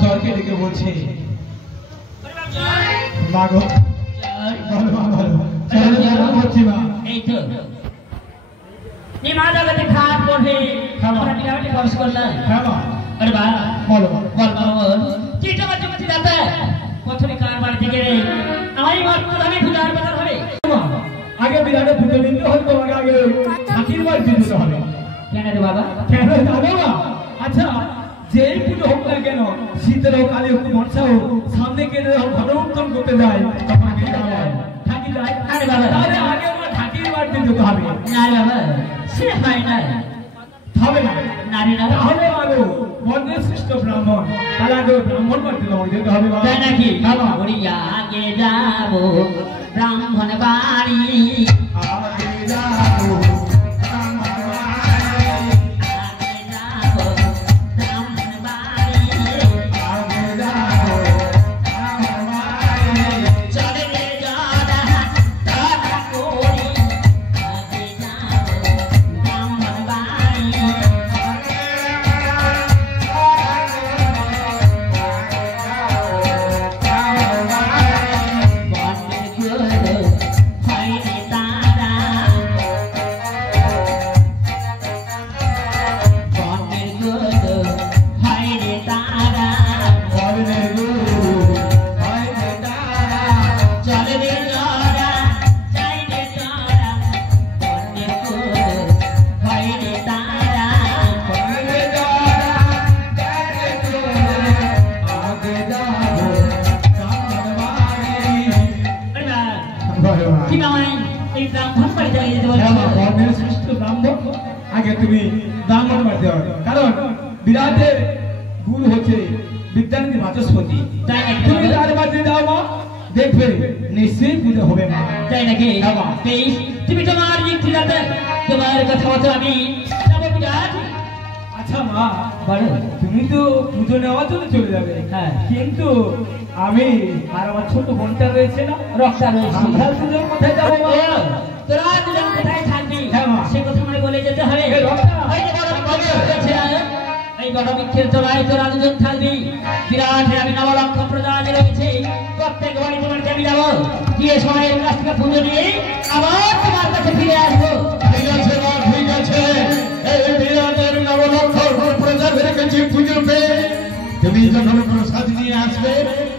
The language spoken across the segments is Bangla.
চরকে ডেকে বলছে মা গো বলো মা বলো বলছি মা এই তো নি মা জগতে খাট পড়ে আমরা বিরাটি বর্ষ করলাম হ্যাঁ মা আরে বা বলো বল কি তো বাচ্চা বাচ্চা যাতে প্রথমে কার বাড়ি থেকে আমারই ঘর তো আমি পূজার বাজার হবে আগে বিরাটে পুজো দিতে হলে তোমাকে আগে ঠাকির বাড়ি দিতে হবে কেন রে বাবা কেন জানো না আচ্ছা যেই পুজো হোক না কেন শীতের হোক কালী হোক মনসা হোক সামনে গেলে ঘর উত্তম করতে যায় তখন ঠাকি যায় আরে বাবা তাহলে আগে আমার ঠাকির বাড়ি দিতে হবে না রে বাবা সে হয় না হবে না নারী না তাহলে আগে বর্ণের শ্রেষ্ঠ ব্রাহ্মণ তাহলে আগে ব্রাহ্মণ বাড়ি দিতে হবে তাই নাকি বাবা ওরে আগে যাবো ব্রাহ্মণ বাড়ি আগে যাবো আগে তুমি ব্রাহ্মণ বাড়ি দেওয়া কারণ বিরাটের গুরু হচ্ছে বিদ্যানিধি বাচস্পতি তুমি তার বাড়ি দাও মা দেখবে নিশ্চয়ই পুজো হবে মা তাই নাকি বেশ তুমি তোমার যুক্তি যাতে তোমার কথা মতো আমি যাবো বিরাট আচ্ছা মা বলো তুমি তো পুজো নেওয়ার জন্য চলে যাবে হ্যাঁ কিন্তু আমি আর আমার ছোট বোনটা রয়েছে না রক্তা রয়েছে আমরা দুজন কোথায় যাবো মা তোরা দুজন কোথায় থাকবি হ্যাঁ মা সে কথা মনে বলে যেতে হবে এই রক্তা এই গণবিক্ষের তোলায় তোরা দুজন থাকবি বিরাট আমি নবলক্ষ প্রদান রয়েছে প্রত্যেক বাড়ি তোমাকে আমি যাবো গিয়ে সবাই কাছ থেকে পুজো নিয়ে আবার তোমার কাছে ফিরে আসবো ঠিক আছে মা ঠিক আছে এই বিরাটের নবলক্ষ প্রজা রেখেছি পুজো পেয়ে তুমি যখন প্রসাদ নিয়ে আসবে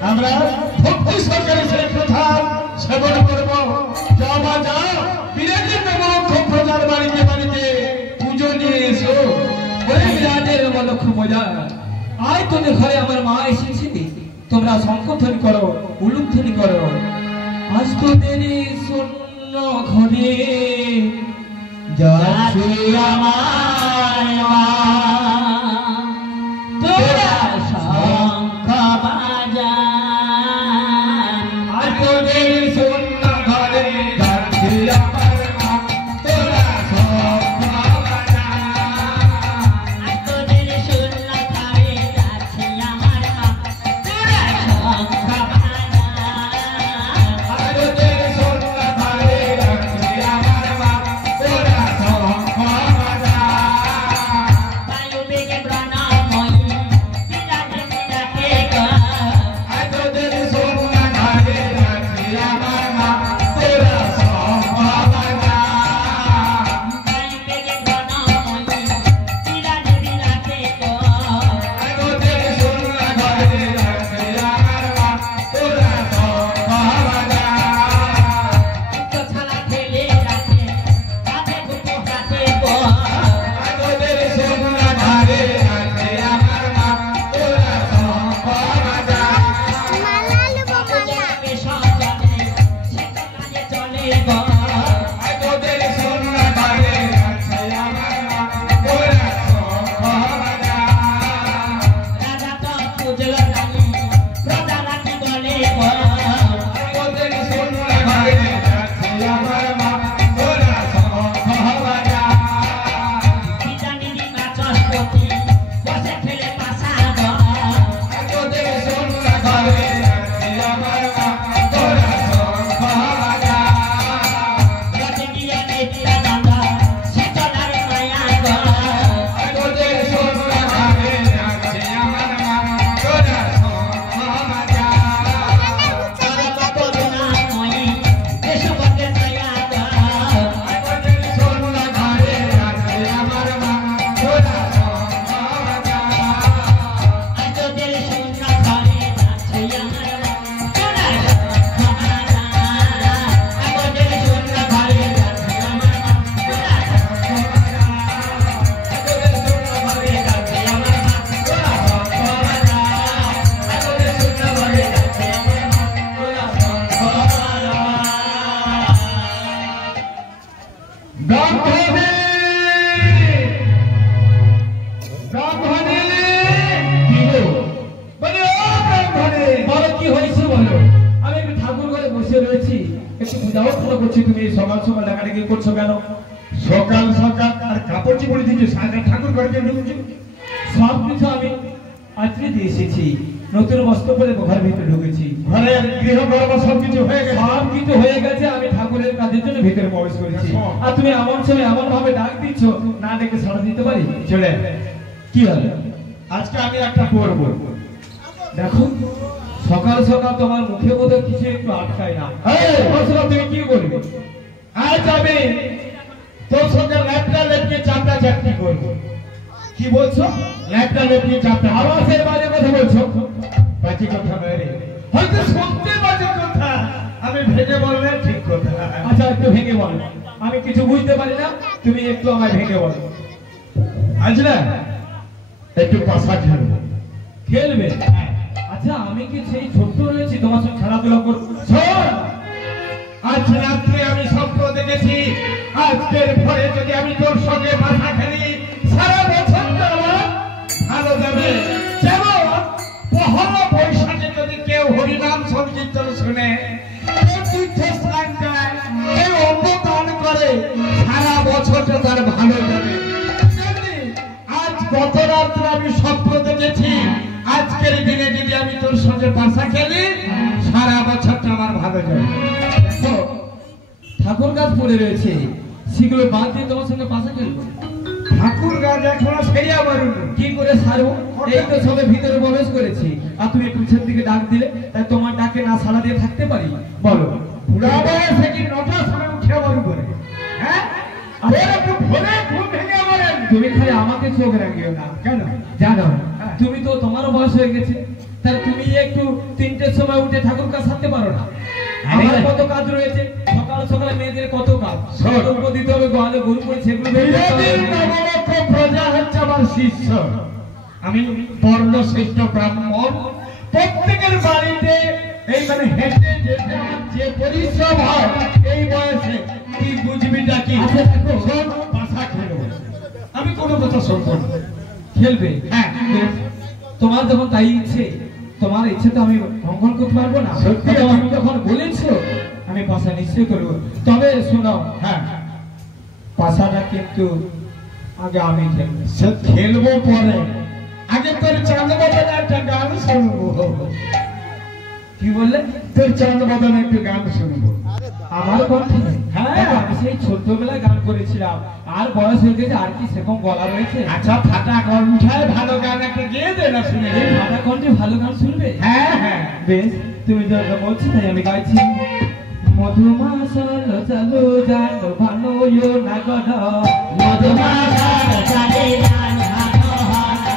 আমরা ভক্তি সরকারি সেই প্রধান সেবন করবো যাও মা যাও বিরাটের নবলক্ষ প্রজার বাড়িতে বাড়িতে পুজো নিয়ে এসো ওই বিরাটের নবলক্ষ মজা আয় তোদের ঘরে আমার মা এসেছে তোমরা শঙ্খধ্বনি করো উলুধ্বনি করো আজ তোদের শূন্য ঘরে যাচ্ছে আমার মা তোরা শঙ্খ বাজা আজ তোদের শূন্য ঘরে যাচ্ছে আমার মা তোরা শঙ্খ বাজা তোদের শূন্য ঘরে যাচ্ছে আমার মা তোরা শঙ্খ বাজা আজ তোদের শূন্য ঘরে যাচ্ছে আমার মা তোরা শঙ্খ বাজা বায়ুতে পূজা অর্চনা করছি, তুমি এই সকাল সকাল ডাকাডাকি করছো কেন? সকাল সকাল আর কাপড় চোপড় দিচ্ছি, সাজা ঠাকুর ঘরে ঢুকছি। সব কিছু আমি আজকে দিয়ে এসেছি, নতুন বস্ত্র পরে ঘরের ভিতরে ঢুকেছি। ঘরের গৃহকর্ম সবকিছু হয়ে গেছে। সব কিছু হয়ে গেছে, আমি ঠাকুরের কাজের জন্য ভিতরে প্রবেশ করেছি। আর তুমি এমন সময় এমন ভাবে ডাক দিচ্ছ, না ডেকে সাড়া দিতে পারি? চলে কি হবে? আজকে আমি একটা করবো। দেখো সকাল সকাল তোমার মুখে বোধহয় কিছু একটু আটকায় না। তুমি কি বলবে? আজ আমি তোর সঙ্গে ল্যাপটা লেপকে চাপটা চাপটি করবো। কি বলছো? ল্যাপটা লেপকে চাপটা। আবার সেই বাজে কথা বলছো? বাজে কথা নয় রে, হয়তো সত্যি বাজে কথা, আমি ভেঙে বললে ঠিক কথা। আচ্ছা একটু ভেঙে বলো, আমি কিছু বুঝতে পারি না, তুমি একটু আমায় ভেঙে বলো। আজ না একটু পাশা খেলবো। খেলবে? আচ্ছা আমি কি সেই ছোট্ট রয়েছি তোমার সঙ্গে খেলাধুলা করবো? শোন, আজ রাত্রে আমি স্বপ্ন দেখেছি, আজকের পরে যদি আমি তোর সঙ্গে পাশা খেলি, সারা বছরটা আমার ভালো যাবে। যেমন পহলা বৈশাখে যদি কেউ হরিনাম সংকীর্তন শুনে, কেউ তীর্থস্থান যায়, কেউ অন্নদান করে, সারা বছরটা তার ভালো যাবে। তেমনি আজ গত রাত্রে আমি স্বপ্ন দেখেছি, আজকের দিনে যদি আমি তোর সঙ্গে পাশা খেলি, সারা বছরটা আমার ভালো যাবে। দেখো, ঠাকুর গাছ পড়ে রয়েছে, সেগুলো বাদ দিয়ে তোমার সঙ্গে পাশা খেলবো। ঠাকুর গাছ এখনো সেরিয়া মারুন। কি করে সারবো? এই তো সবে ভিতরে প্রবেশ করেছি, আর তুমি পিছন দিকে ডাক দিলে, তাই তোমার ডাকে না সাড়া দিয়ে থাকতে পারি? বলো। বুড়া বয়সে কি 9টার সময় উঠে মারু করে? হ্যাঁ, আর একটু ভোরে ঘুম ভেঙে মারেন। তুমি খালি আমাকে চোখ রাখিও না। কেন? জানো তুমি তো তোমারও বয়স হয়ে গেছে, তাহলে তুমি একটু 3টের সময় উঠে ঠাকুর কাজ সারতে পারো না? আমার কত কাজ রয়েছে, সকাল সকালে মেয়েদের কত কাজ, সতর্ক দিতে হবে, গোয়ালে গরু করে সেগুলো বের করতে হবে। বিরোধী নবলক্ষ প্রজা হচ্ছে আমার শিষ্য। আমি বর্ণশ্রেষ্ঠ ব্রাহ্মণ, প্রত্যেকের বাড়িতে এই মানে হেঁটে যেতে আমার যে পরিশ্রম হয়, এই বয়সে তুই বুঝবি নাকি? আচ্ছা দেখো, শোন, পাশা খেলবো, আমি কোনো কথা শুনবো না। খেলবে? হ্যাঁ। বেশ, তোমার যখন তাই ইচ্ছে, তোমার ইচ্ছে তো আমি ভঙ্গন করতে পারবো না। সত্যি তবে তুমি যখন বলেছো, আমি পাশা নিশ্চয় করবো। তবে শোনো, হ্যাঁ, পাশাটা কিন্তু আগে আমি খেলবো। সে খেলবো পরে, আগে তোর চাঁদ বাজারে একটা গান শুনবো। কি বললে? তোর চাঁদ বাজারে একটু গান শুনবো। আমার কণ্ঠে? হ্যাঁ। দেখো, আমি সেই ছোটবেলায় গান করেছিলাম, আর বয়স হয়ে গেছে, আর কি সেরকম গলা রয়েছে? আচ্ছা, ফাটা কণ্ঠায় ভালো গান একটা গেয়ে দে না, শুনে এই ফাটা কণ্ঠে ভালো গান শুনবে? হ্যাঁ হ্যাঁ। বেশ, তুমি যখন বলছি তাই আমি গাইছি। মধুমাসল চালু গান ভালোয়ো নাগর, মধুমাসল চালে গান ভালো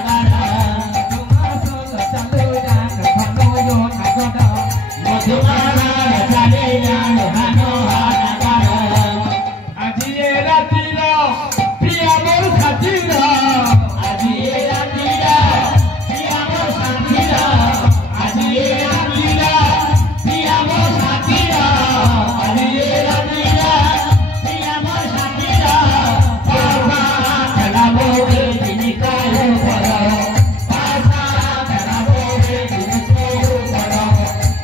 নাগর, মধুমাসল চালু গান ভালোয়ো নাগর, মধুমাসল চালে গান ভালো নাগর। আজি এ রাতির প্রিয়া মোর সাথীর, আজি এ রাতির প্রিয়া মোর সাথীর, আজি এ রাতির প্রিয়া মোর সাথীর, আজি এ রাতির প্রিয়া মোর সাথীর, পাশা খেলাবো রে দিন কালো পর, পাশা খেলাবো রে দিন কালো পর,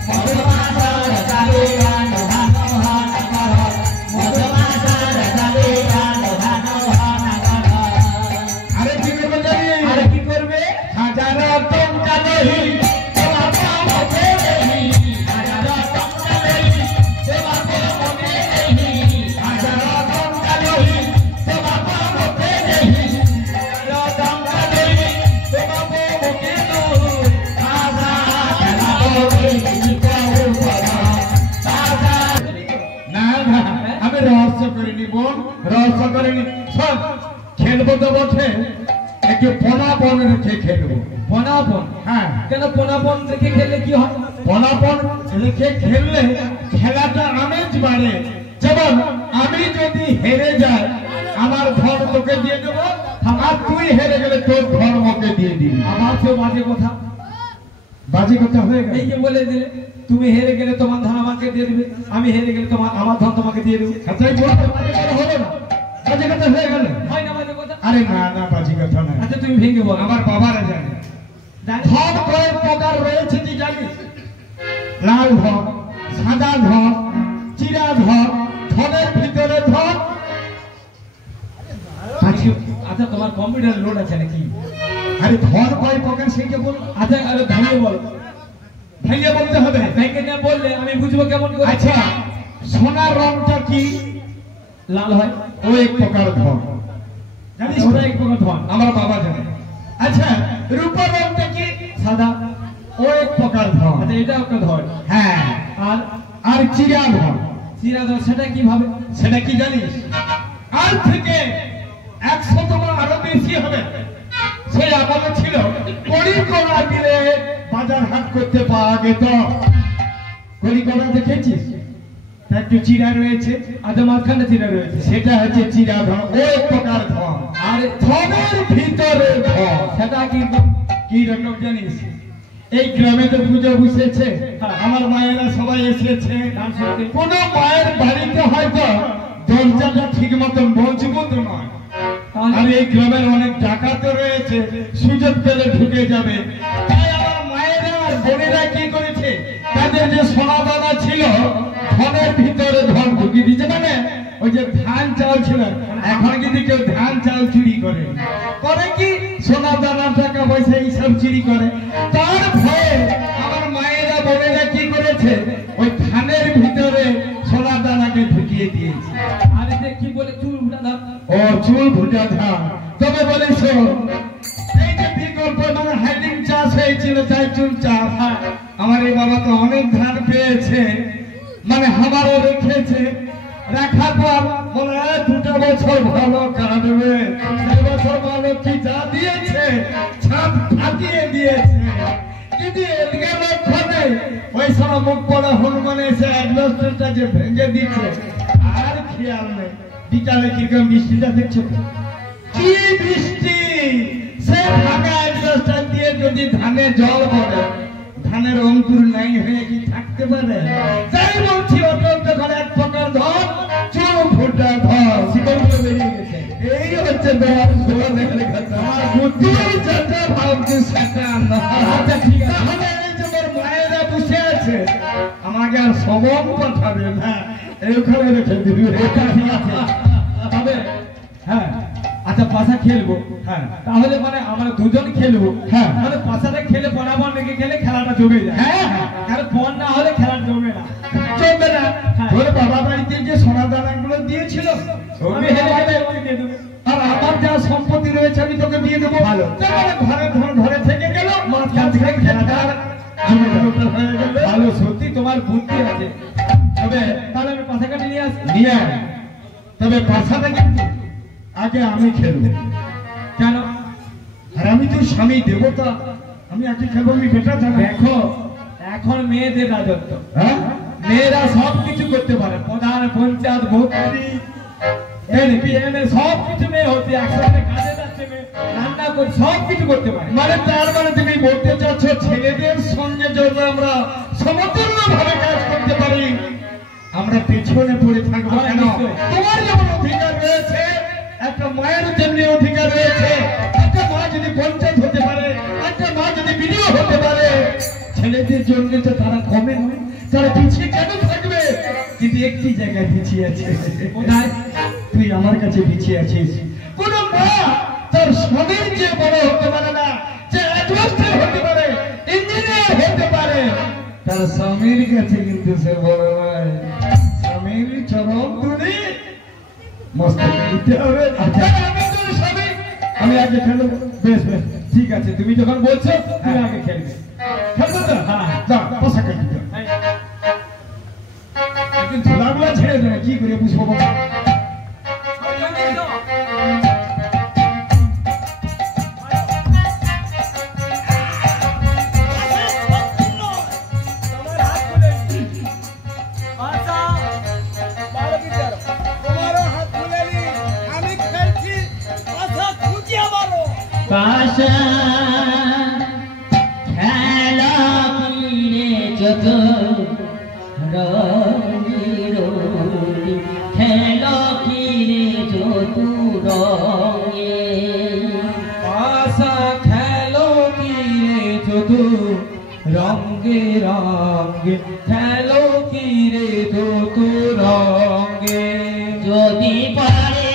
মধুমাসল চালে গান ভালো নাগর, মধুমাসল চালে গান ভালো নাগর। আরে কি করবে জানি? আরে কি করবে? হাজার টঙ্কা নহি সেবা মনে নেহি, হাজার টঙ্কা নেহি, সেবা মনে নেহি, হাজার টঙ্কা নহি সেবা মনে নেহি, হাজার টঙ্কা নেহি, সেবা মনে নেহি, আশা খেলাবো রে দিনকাল পর, আশা। না না, আমি রহস্য করে নিব, রহস্য করে নি। শোন, খেলবো তো বটে, একটু পনাপন রেখে খেলবো। পনাপন? হ্যাঁ, কেন পনাপন রেখে খেললে কি হয়? পনাপন রেখে খেললে খেলাটা আমেজ বাড়ে। যেমন আমি যদি হেরে যাই, আমার ধর তোকে দিয়ে দেবো, আর তুই হেরে গেলে তোর ধর্ম ওকে দিয়ে দিবি। আমার তো বাজে কথা। বাজে কথা হয়ে গেল। এই যে বলে দিলে, তুমি হেরে গেলে তোমার ধান আমাকে দিয়ে দিবে, আমি হেরে গেলে আমার ধান তোমাকে দিয়ে দেবো। কথাই বলতে বাজে কথা হলো না, বাজে কথা হয়ে গেল। হয় না বাজে কথা? আরে না না, বাজে কথা না। আচ্ছা তুমি ভেঙে বলো। আমার বাবারা জানে ধন কয়েক প্রকার রয়েছে, কি জানিস? লাল ধন, সাদা ধন, চিরা ধন, ধনের ভিতরে ধন। আচ্ছা তোমার কম্পিউটার লোড আছে নাকি? আরে ধন কয় প্রকার সেইটা বল। আচ্ছা আরে ভেঙে বলো। ভেঙে বলতে হবে। ভেঙে না বললে আমি বুঝবো কেমন করে? আচ্ছা, সোনার রংটা কি? লাল হয়। ও এক প্রকার ধন, জানিস? ওটা এক প্রকার ধন, আমার বাবা জানে। আচ্ছা, রূপার রংটা কি? সাদা। ও এক প্রকার ধন। আচ্ছা এটা একটা ধন। হ্যাঁ, আর আর চিরা ধন, চিরা ধন সেটা কিভাবে? সেটা কি জানিস? আর থেকে 100তম আরো বেশি হবে। সেই আমলে ছিল কড়িকড়া দিলে বাজার হাট করতে পাওয়া যেত। কড়িকড়া দেখেছিস? তার একটু চিরা রয়েছে, আচ্ছা মাঝখানে চিরা রয়েছে, সেটা হচ্ছে চিরা ধন। ও এক প্রকার ধন। আর ধনের ভিতরে ধন, সেটা কি? কি রকম জানিস? এই গ্রামে তো পুজো বসেছে, আমার মায়েরা সবাই এসেছে। কোন মায়ের বাড়িতে হয়তো দরজাটা ঠিক মতন মজবুত নয়, আর এই গ্রামের অনেক ডাকাত রয়েছে, সুযোগ পেলে ঢুকে যাবে। তাই আমার মায়েরা আর বোনেরা কি করেছে, তাদের যে সোনা দানা ছিল ধনের ভিতরে ধন ঢুকিয়ে দিয়েছে। মানে ওই যে ধান চাল ছিল, এখন যদি কেউ ধান চাল চুরি করে, করে কি সোনা দানা টাকা পয়সা এইসব চুরি করে, তার ভয়ে আমার মায়েরা বোনেরা কি করেছে, ওই ধানের ভিতরে সোনা দানাকে ঢুকিয়ে দিয়েছে। আর এটা কি বলে? চুল উঠা ধন। ও চুল ভুটা ধান। তবে বলেছ এই যে বিকল্প মানে হাইডিং চাষ হয়েছিল, তাই চুল চাষ। আমার এই বাবা তো অনেক ধান পেয়েছে, মানে আমারও রেখেছে। রাখার পর বলে 2টা বছর ভালো কাটবে, 2 বছর ভালো কি যা দিয়েছে ছাদ ফাটিয়ে দিয়েছে। কিন্তু এদিকে লক্ষ্য নেই, ওই সময় মুখ পড়া হনুমান এসে অ্যাডভান্সটা যে ভেঙে দিচ্ছে, আর খেয়াল নেই। বিকালে কিরকম বৃষ্টিটা দেখছো? কি বৃষ্টি! সে ভাঙা অ্যাডভান্সটা দিয়ে যদি ধানে জল পড়ে, ধানের অঙ্কুর নাই হয়ে কি থাকতে পারে? তাই বলছি অত্যন্ত করে এক প্রকার ধন, চুল ফুটা ধন। শিকড়গুলো বেরিয়ে গেছে। এই হচ্ছে ধন। আমার বুদ্ধি যেটা ভাবছি সেটা না। আচ্ছা ঠিক আছে, তাহলে এই যে আমার মায়েরা বসে আছে, আমাকে আর সবম পাঠাবে না, এইখানে রেখে দিবি। এটা ঠিক আছে। তবে হ্যাঁ, আচ্ছা পাশা খেলবো। হ্যাঁ, তাহলে মানে আমরা দুজন খেলবো। হ্যাঁ। মানে পাশাটা খেলে বরাবর লেগে গেলে খেলাটা জমে যায়। হ্যাঁ, হ্যাঁ। আর বন না হলে খেলা জমে না। চলবে না। হ্যাঁ। তোর বাবা বাড়িতে যে সোনা দানাগুলো দিয়েছিল, আমি হেলে হেলে ওকে দিয়ে দেবো। আর আমার যা সম্পত্তি রয়েছে আমি তোকে দিয়ে দেবো। ভালো। তাহলে ঘরে ধন ঘরে থেকে গেল, মাঝখানে খেলাটা আর জমে হয়ে গেল। ভালো, সত্যি তোমার বুদ্ধি আছে। তবে তাহলে আমি পাশা কাটি নিয়ে আসি। নিয়ে আয়। তবে পাশাটা কিন্তু আগে আমি খেলবো। কেন? আর আমি তোর স্বামী দেবতা, আমি আগে খেলবো। আমি বেটা জানা। দেখো এখন মেয়েদের রাজত্ব। হ্যাঁ, মেয়েরা সব কিছু করতে পারে, প্রধান পঞ্চায়েত মন্ত্রী এমপি সব কিছু মেয়ে হচ্ছে, একসাথে কাজে যাচ্ছে মেয়ে, রান্না করে সব কিছু করতে পারে। মানে তার মানে তুমি বলতে চাচ্ছ ছেলেদের সঙ্গে যদি আমরা সমতুল্য ভাবে কাজ করতে পারি, আমরা পেছনে পড়ে থাকবো কেন? তোমার যেমন অধিকার রয়েছে, একটা মায়ের যেমনি অধিকার রয়েছে। একটা মা যদি পঞ্চায়েত হতে পারে, একটা মা যদি বিডিও হতে পারে, ছেলেদের জন্য তো তারা কমে নয়, তারা পিছিয়ে কেন থাকবে? কিন্তু একটি জায়গায় পিছিয়ে আছে। কোথায়? তুই আমার কাছে পিছিয়ে আছিস। কোন মা তার স্বামীর যে বড় হতে পারে না, যে অ্যাডভান্সার হতে পারে, ইঞ্জিনিয়ার হতে পারে, তার স্বামীর কাছে কিন্তু সে বড় নয়। স্বামীর চরম ধরে মস্তকে দিতে হবে। আচ্ছা, আমি তোর স্বামী, আমি আগে খেলবো। বেশ বেশ ঠিক আছে, তুমি যখন বলছো তুমি আগে খেলবে। খেলবো তো? হ্যাঁ। যা পোশাক দিতে একদিন ঝোলাগুলা ছেড়ে দেবে, কি করে বুঝবো বাবা? পাশা খেলা কিনে যত রঙে খেলা কিনে যত রঙে পাশা খেলো কি রে যদু রঙ্গে রঙ্গে খেলো কি রে তো রঙ্গে যদি পারে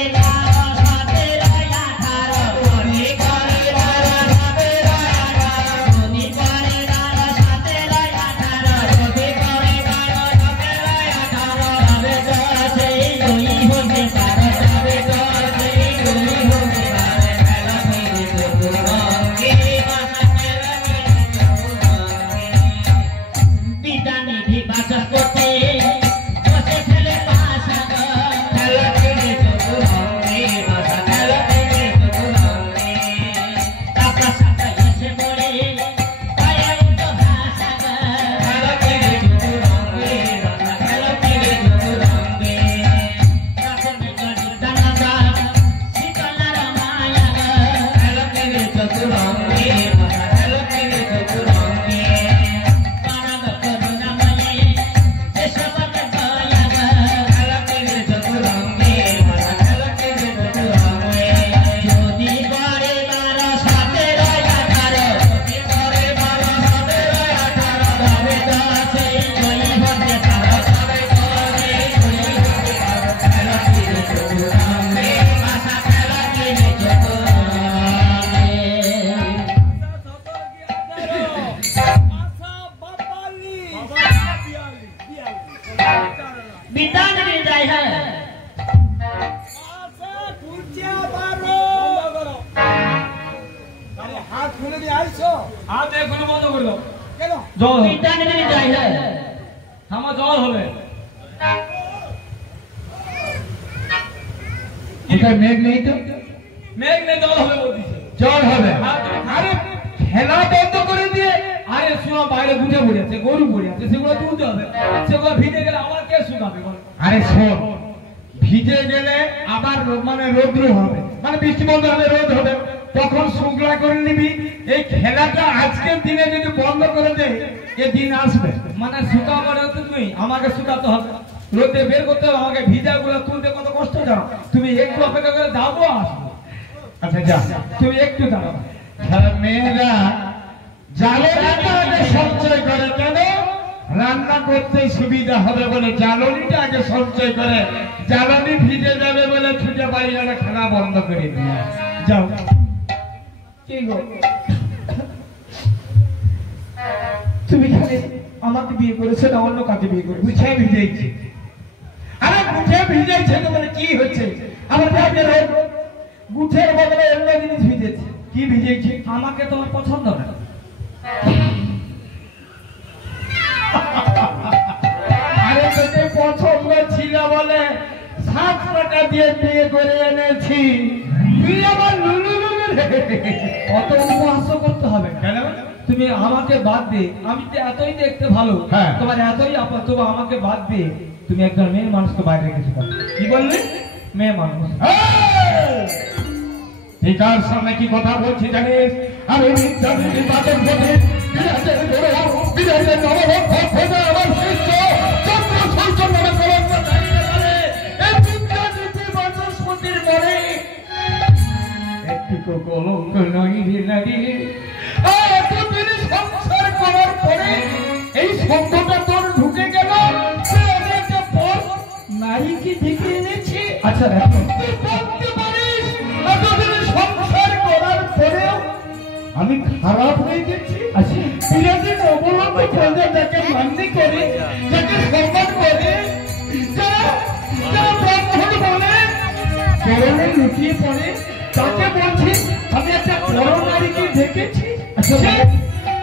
মেঘ নেই তো মেঘ নেই জল হবে বলতেছে জল হবে আরে খেলা বন্ধ করে দিয়ে আরে শোনা বাইরে বুঝে পড়ে আছে গরু পড়ে আছে সেগুলো তুলতে হবে সেগুলো ভিজে গেলে আবার কে শুকাবে আরে শোন ভিজে গেলে আবার মানে রোদ্র হবে মানে বৃষ্টি বন্ধ হলে রোদ হবে তখন শুকলা করে নিবি এই খেলাটা আজকের দিনে যদি বন্ধ করে দেয় এ দিন আসবে মানে শুকাবার হতো তুমি আমাকে শুকাতে হবে রোদে বের করতে হবে আমাকে ভিজা গুলো তুলতে কত কষ্ট জানো তুমি একটু অপেক্ষা করে যাবো আসবো আচ্ছা যা তুমি একটু দাঁড়াও মেয়েরা জ্বালানিটা আগে সঞ্চয় করে কেন রান্না করতে সুবিধা হবে বলে জ্বালানিটা আগে সঞ্চয় করে জ্বালানি ভিজে যাবে বলে ছুটে বাইরে খেলা বন্ধ করে দিয়ে যাও কি গো তুমি খালি আমাকে বিয়ে করেছো না অন্য কাকে বিয়ে করেছো গুছে ভিজেছি আরে গুছে ভিজেছে তো মানে কি হচ্ছে আমার ভাবের গুঠের বদলে অন্য জিনিস ভিজেছে কি ভিজেছি আমাকে তোমার পছন্দ না আরে তোকে পছন্দ ছিল বলে 7 টাকা দিয়ে বিয়ে করে এনেছি তুই আমার লুলু লুলু অত উপহাস করতে হবে না কেন তুমি আমাকে বাদ দিয়ে আমি তো এতই দেখতে ভালো হ্যাঁ। তোমার এতই আপন তবু আমাকে বাদ দিয়ে তুমি একজন মেয়ে মানুষকে বাইরে রেখেছো কি বললি মেয়ে মানুষ পিতার সামনে কি কথা বলছি জানিস আমি নির্যাতনের বাদক বলে বিরাটের বড় বিরাটের নবভক্ত খোঁজে আমার শিষ্য চন্দ্র সূর্য নামে কলঙ্ক দাঁড়িয়ে বলে এই বিদ্যানীতি বাচস্পতির মনে একটু কলঙ্ক নই রে নারী এতদিন সংসার করার পরে এই শব্দটা তোর ঢুকে গেল আমি একটা পর নারীকে ডেকে এনেছি আচ্ছা দেখো তুই বলতে পারিস এতদিন সংসার করার পরেও আমি খারাপ হয়ে গেছি আচ্ছা বিরাটের অবলম্ব করে যাকে মান্য করে যাকে সম্মান করে যারা ব্রাহ্মণ বলে চরণে লুকিয়ে পড়ে তাকে বলছি আমি একটা বড় নারীকে দেখেছি আচ্ছা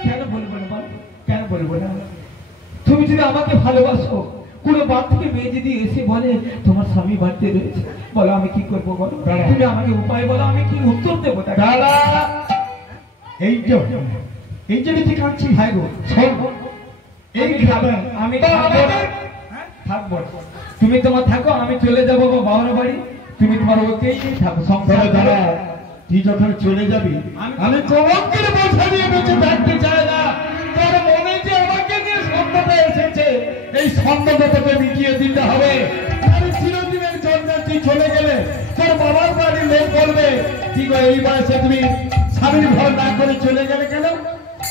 কেন বলবো না বল কেন বলবো না তুমি যদি আমাকে ভালোবাসো কোনো বাদ থেকে মেয়ে যদি এসে বলে তোমার স্বামী বাড়িতে রয়েছে বলো আমি কি করবো বলো তুমি আমাকে উপায় বলো আমি কি উত্তর দেবো তাকে দাদা এই যে তুই কাঁদছিস ভাই গো শোন এই গ্রামে আমি থাকবো তুমি তোমার থাকো আমি চলে যাবো বাবার বাড়ি তুমি তোমার ওকেই থাকো সংসারে দাদা তুই যখন চলে যাবি আমি কলঙ্কের বোঝা নিয়ে বেঁচে থাকতে চাই না তোর মনে যে আমাকে নিয়ে সন্দেহটা এসেছে এই সন্দেহটা তোকে মিটিয়ে দিতে হবে আর চিরদিনের জন্য তুই চলে গেলে তোর বাবার বাড়ির লোক বলবে কি গো এই বয়সে তুমি স্বামীর ঘর না করে চলে গেলে কেন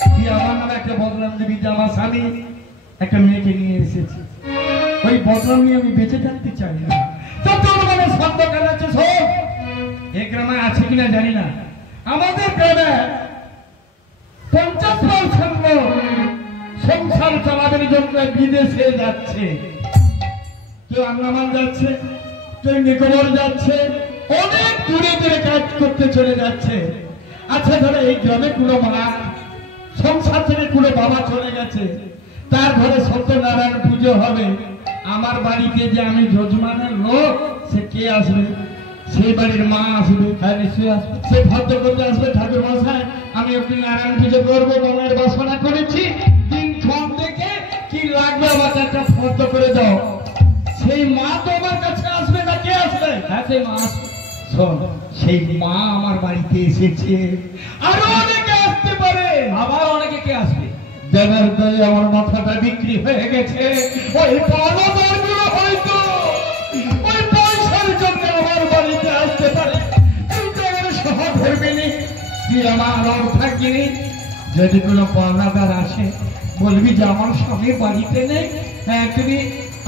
তুই আমার একটা বদনাম দিবি যে আমার স্বামী একটা মেয়েকে নিয়ে এসেছে। ওই বদনাম নিয়ে আমি বেঁচে থাকতে চাই না। মানে শব্দ কানাচ্ছে সব এই গ্রামে আছে কিনা জানি না। আমাদের গ্রামে 50% লোক সংসার চালানোর জন্য বিদেশে যাচ্ছে, কেউ আন্দামান যাচ্ছে, কেউ নিকোবর যাচ্ছে, অনেক দূরে দূরে কাজ করতে চলে যাচ্ছে। আচ্ছা ধরো এই গ্রামে কোনো মা সংসার থেকে কোনো বাবা চলে গেছে, তার ঘরে সত্যনারায়ণ পুজো হবে, আমার বাড়িতে যে আমি যজমানের লোক সে কে আসবে? সেই বাড়ির মা আসবে। হ্যাঁ নিশ্চয়ই আসবে। সে ভদ্র করতে আসবে, ঠাকুর মশাই আমি একটু নারায়ণ পুজো করবো, মনের বাসনা করেছি, দিন ক্ষণ থেকে কি লাগবে আমাকে একটা ভদ্র করে দাও। সেই মা তো আমার কাছে আসবে না, কে আসবে? হ্যাঁ সেই মা আসবে। শোন, সেই মা আমার বাড়িতে এসেছে, আরো অনেকে আসতে পারে, আবার অনেকে কে আসবে। দেবের দয়ে আমার মাথাটা বিক্রি হয়ে গেছে। ওই পাওনাদারগুলো হয়তো ওই পয়সার জন্য আমার বাড়িতে আসতে পারে, কিন্তু আমার সহ ধরবেনি কি আমার আর থাকিনি। যদি কোনো পাওনাদার আসে বলবি যে আমার স্বামী বাড়িতে নেই, হ্যাঁ তুমি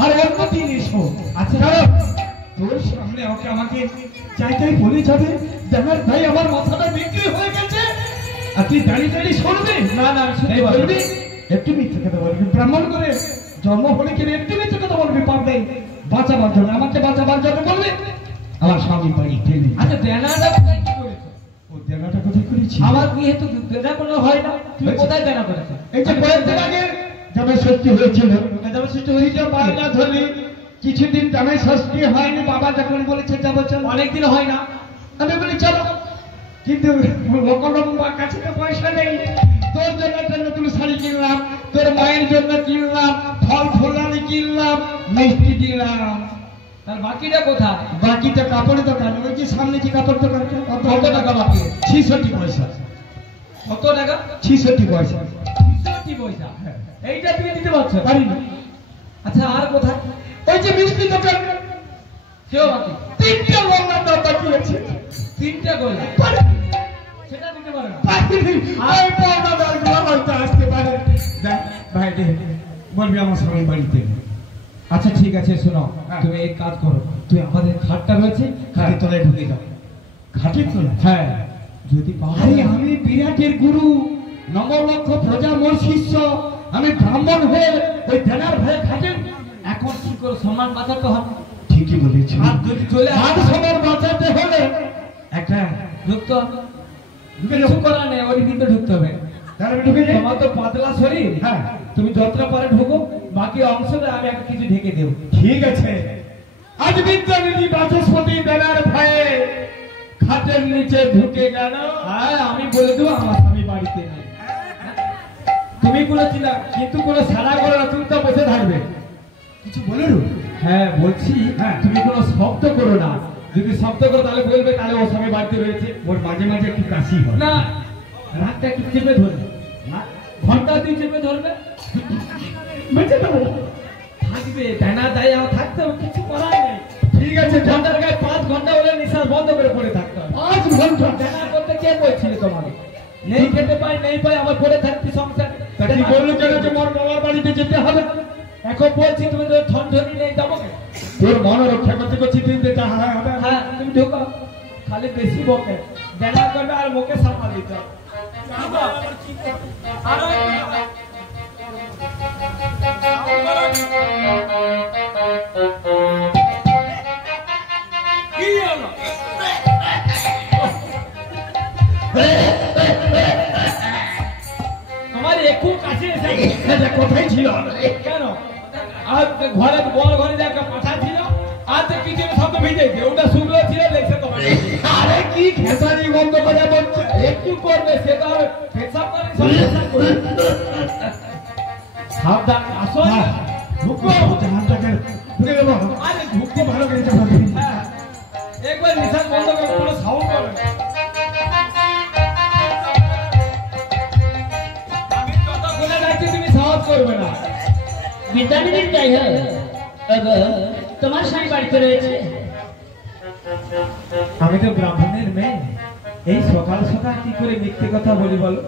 আর অন্য দিন এসো। আচ্ছা তোর সামনে ওকে আমাকে চাইটাই বলে যাবে দেবের ভাই আমার মাথাটা বিক্রি হয়ে গেছে, আর তুই দাঁড়িয়ে দাঁড়িয়ে শুনবি? না না এই বলবি একটু মিথ্যে কথা বলবি, ব্রাহ্মণ করে জন্ম হলে কিনা একটু মিথ্যে কথা বলবি, পারবে বাঁচাবার জন্য, আমাকে বাঁচাবার জন্য বলবি আমার স্বামী বাড়িতে নেই। আচ্ছা দেনাটা কোথায় কি করেছো? ও দেনাটা কোথায় করেছি? আমার বিয়ে তো দেনা কোনো হয় না, তুমি কোথায় দেনা করেছো? এই যে কয়েকদিন আগে জামাই ষষ্ঠী হয়েছিল, জামাই ষষ্ঠী হয়েছিল বায়না ধরে, কিছুদিন জামাই ষষ্ঠী হয়নি, বাবা যখন বলেছে যাবো চল, অনেকদিন হয় না, আমি বলি চলো, কিন্তু লোকলম্বার কাছে তো পয়সা নেই। তোর জন্য একটা নতুন শাড়ি কিনলাম, তোর মায়ের জন্য কিনলাম, ফল ফুলানি কিনলাম, মিষ্টি দিলাম, তার বাকিটা কোথায়? বাকিটা কাপড়ের দোকান, ওই যে সামনে যে কাপড় দোকানটা, কত টাকা বাকি? 66 পয়সা। কত টাকা? 66 পয়সা। 66 পয়সা। এইটা তুমি দিতে পারছো? পারিনি। আচ্ছা আর কোথায়? ওই যে মিষ্টি দোকান, সেও বাকি। 3টে গোল্লার দাম বাকি আছে, 3টে গোল্লা, পারিনি। সেটা দিতে পারো না? পারিনি। ওই পাওনাদারগুলো হয়তো আসতে পারে। দেখ ভাই দে, বলবি আমার স্বামী বাড়িতে নেই। আচ্ছা ঠিক আছে শোনো, হ্যাঁ। তুমি এক কাজ করো, তুমি আমাদের খাটটা রয়েছে খাটের তলায় ঢুকে যাও। ঘাটের তোলা? হ্যাঁ যদি পাও। আরে আমি বিরাটের গুরু, নবলক্ষ প্রজা মোর শিষ্য, আমি ব্রাহ্মণ হয়ে ওই দেনার ভয়ে ঘাটের। এখন কি করে সম্মান বাঁচাতে হবে? ঠিকই বলেছি। আর যদি চলে হাত সবার বাঁচাতে হলে একটা ঢুকতে হবে, কিছু করার নেই, ওই দিন তো ঢুকতে হবে। তাহলে আমি ঢুকে যাই। তোমার তো পাতলা শরীর, হ্যাঁ তুমি যতটা পারে ঢুকো, বাকি অংশটা আমি একটা কিছু ঢেকে দেবো। ঠিক আছে। আজ বিদ্যানিধি বাচস্পতি দেনার ভয়ে খাটের নিচে ঢুকে গেল। হ্যাঁ আমি বলে দেবো আমার স্বামী বাড়িতে নেই। তুমি বলেছিলা কিন্তু কোনো সারা করো না, তুমি তো বসে থাকবে। কিছু বললো? হ্যাঁ বলছি, হ্যাঁ। তুমি কোনো শব্দ করো না, যদি শব্দ করো তাহলে বলবে তাহলে ও স্বামী বাড়িতে রয়েছে। ওর মাঝে মাঝে একটু কাশি হয়। না রাতটা একটু চেপে ধরবে, ঘন্টা দিয়ে চেপে ধরবে, বেঁচে দেবো। থাকবে দেনা দায় আমার থাকতে হবে, কিছু করার নেই। ঠিক আছে, ঘন্টার গায়ে 5 ঘন্টা হলে নিঃশ্বাস বন্ধ করে পড়ে থাকতে হবে। 5 ঘন্টা। দেনা করতে কে বলছিল তোমাকে? নেই খেতে পাই নেই পাই আমার পড়ে থাকতে সংসার। তা কি বললো কেন যে মোর বাবার বাড়িতে যেতে হবে? এখন বলছি তুমি তো ঠনঠনি নেই তোমাকে। তোর মন রক্ষা করতে করছি, তুই যেতে হবে। হ্যাঁ তুমি ঢোকো, খালি বেশি বকে দেনা করবে আর মুখে সামা দিতে হবে। কি হলো? আমার একটু কাছে এসে এটা কোথায় ছিল? কেন? আর ঘরে বড় ঘরে যে একটা পাঠা ছিল, আর তো কিছু শব্দ ভিজেছে, ওটা শুকনো ছিল দেখছে তোমার। আরে কি খেসারি গন্ধ করে বলছে। একটু করবে সে তো আর পেশাব করে সব পেশাব করে। সাবধান আসো না। ঢুকবো জাহাজটাকে ঢুকে দেবো। আরে ঢুকতে ভালো করে যাবো। হ্যাঁ একবার নিশান বন্ধ করে কোনো সাউন্ড করবে না। আমি কথা বলে যাচ্ছি, তুমি সাহস করবে না। বিদ্যানিধির যাই হোক, ওগো, তোমার স্বামী বাড়িতে রয়েছে? আমি তো ব্রাহ্মণের মেয়ে, এই সকাল সকাল কি করে মিথ্যে কথা বলি বলো?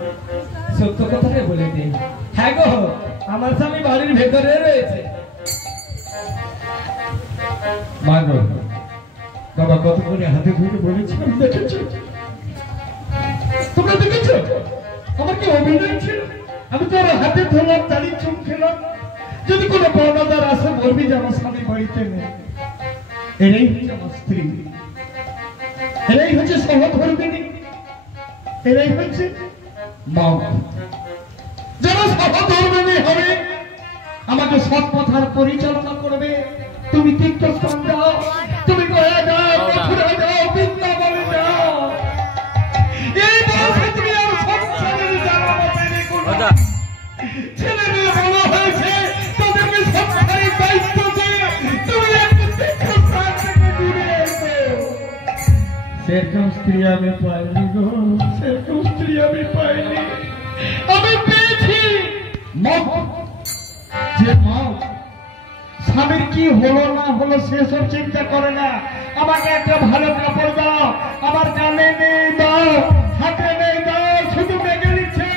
সত্য কথাটাই বলে দিই। হ্যাঁ গো, আমার স্বামী বাড়ির ভেতরে রয়েছে। মানো বাবা কত করে হাতে ধরে বলেছিলাম, দেখেছো? তোমরা দেখেছো আমার কি অভিনয় ছিল? আমি তো হাতে ধরলাম, তালি চুপ খেলাম। যদি কোনো বর্ণদার আসে বলবি যে আমার স্বামী বাড়িতে নেই। এরাই হচ্ছে আমার স্ত্রী, এরাই হচ্ছে সহধর্মিনী, এরাই হচ্ছে মা। যারা সহধর্মিনী হবে আমাকে সৎ পথার পরিচালনা করবে। তুমি তীর্থস্থান যাও, তুমি গয়া যাও, মথুরা যাও, বৃন্দাবনে যাও। এই বয়সে তুমি আর সংসারের জ্বালা পেলে কোনো ছেলে মেয়ে বড় হয়েছে, তাদেরকে সংসারের দায়িত্ব দিয়ে তুমি একটু তীর্থস্থান থেকে দূরে এসো। সেরকম স্ত্রী আমি পাইনি গো, সেরকম স্ত্রী আমি পাইনি। আমি পেয়েছি মা, যে মা স্বামীর কি হলো না হলো সেসব চিন্তা করে না। আমাকে একটা ভালো কাপড় দাও, আমার কানে নেই দাও, হাতে নেই দাও, শুধু মেঘে নিচ্ছে।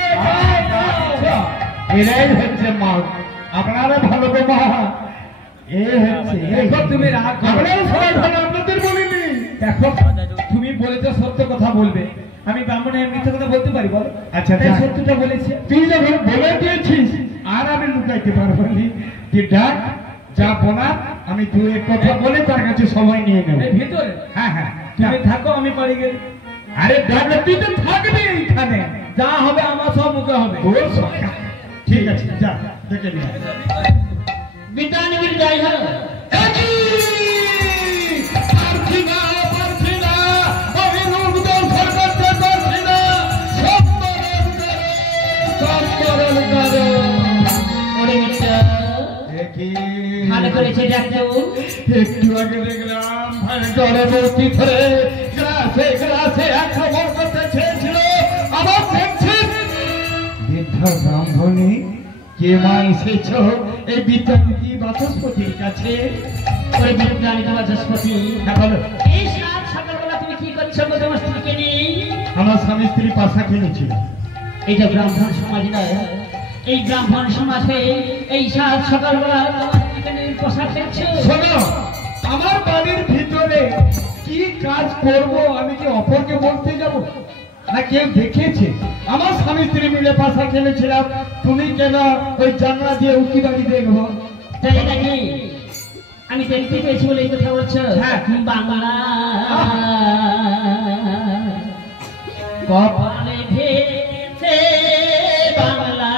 এরাই হচ্ছে মা। আপনারা ভালো গো মা, এ হচ্ছে। দেখো তুমি রাগ করো। আপনারা সবাই ভালো, আপনাদের বলিনি। দেখো তুমি বলেছো সত্য কথা বলবে, আমি ব্রাহ্মণের মিথ্যা কথা বলতে পারি বলো? আচ্ছা, তাই যা। সত্যটা বলেছি। তুই যখন বলে দিয়েছিস আর আমি লুকাইতে পারবো না। যে ডাক যা বলার আমি দু এক কথা বলে তার কাছে সময় নিয়ে নেব। এই ভিতরে হ্যাঁ হ্যাঁ, তুমি থাকো, আমি বাড়ি গেলে। আরে ডাকলে তুই তো থাকবি এইখানে। যা হবে আমার সব মুখে হবে। তোর সরকার। ঠিক আছে, যা দেখে নিয়ে আয়। বিদ্যানবীর জয় হোক। একই পারছি না, পারছি না, আমি রূপদল সরকারকে পারছি না। সম্বরণ করো। ওরে মিত্র, একই ভালো করেছে ডাক্তার। একটু আগে দেখলাম জড়বর্তী ধরে গ্রাসে গ্রাসে আক্রমণ করতে চেয়েছিল। আবার দেখছেন বৃদ্ধা ব্রাহ্মণী কে মা এসেছ এই বিদ্যাপতি বাচস্পতির কাছে। ওরে বিদ্যানিত বাচস্পতি, হ্যাঁ, বলো। এই সাত সকালবেলা তুমি কি করছো গো তোমার স্ত্রীকে নিয়ে? আমার স্বামী স্ত্রী পাশা খেলেছিল। এটা ব্রাহ্মণ সমাজ নয়। এই ব্রাহ্মণ সমাজে এই সাত সকালবেলা তোমার স্ত্রীকে নিয়ে পোশাক খেলছো? শোনো, আমার বাড়ির ভিতরে কি কাজ করব আমি কি অপরকে বলতে যাব? না কেউ দেখেছে? আমার স্বামী স্ত্রী মিলে পাশা খেলেছিলাম। তুমি কেন ওই জানলা দিয়ে উকি বাড়ি দেখবো? তাই নাকি? আমি দেখতে পেয়েছি বলে এই কথা বলছো? হ্যাঁ। বাংলা কপ কপালে ভেসে বাংলা,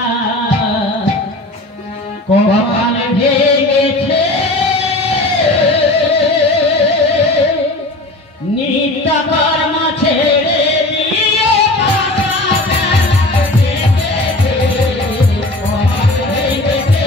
কপালে ভেঙেছে নিত্য কর্ম ছেড়ে দিয়ে বাংলা ভেঙেছে, কপালে ভেঙেছে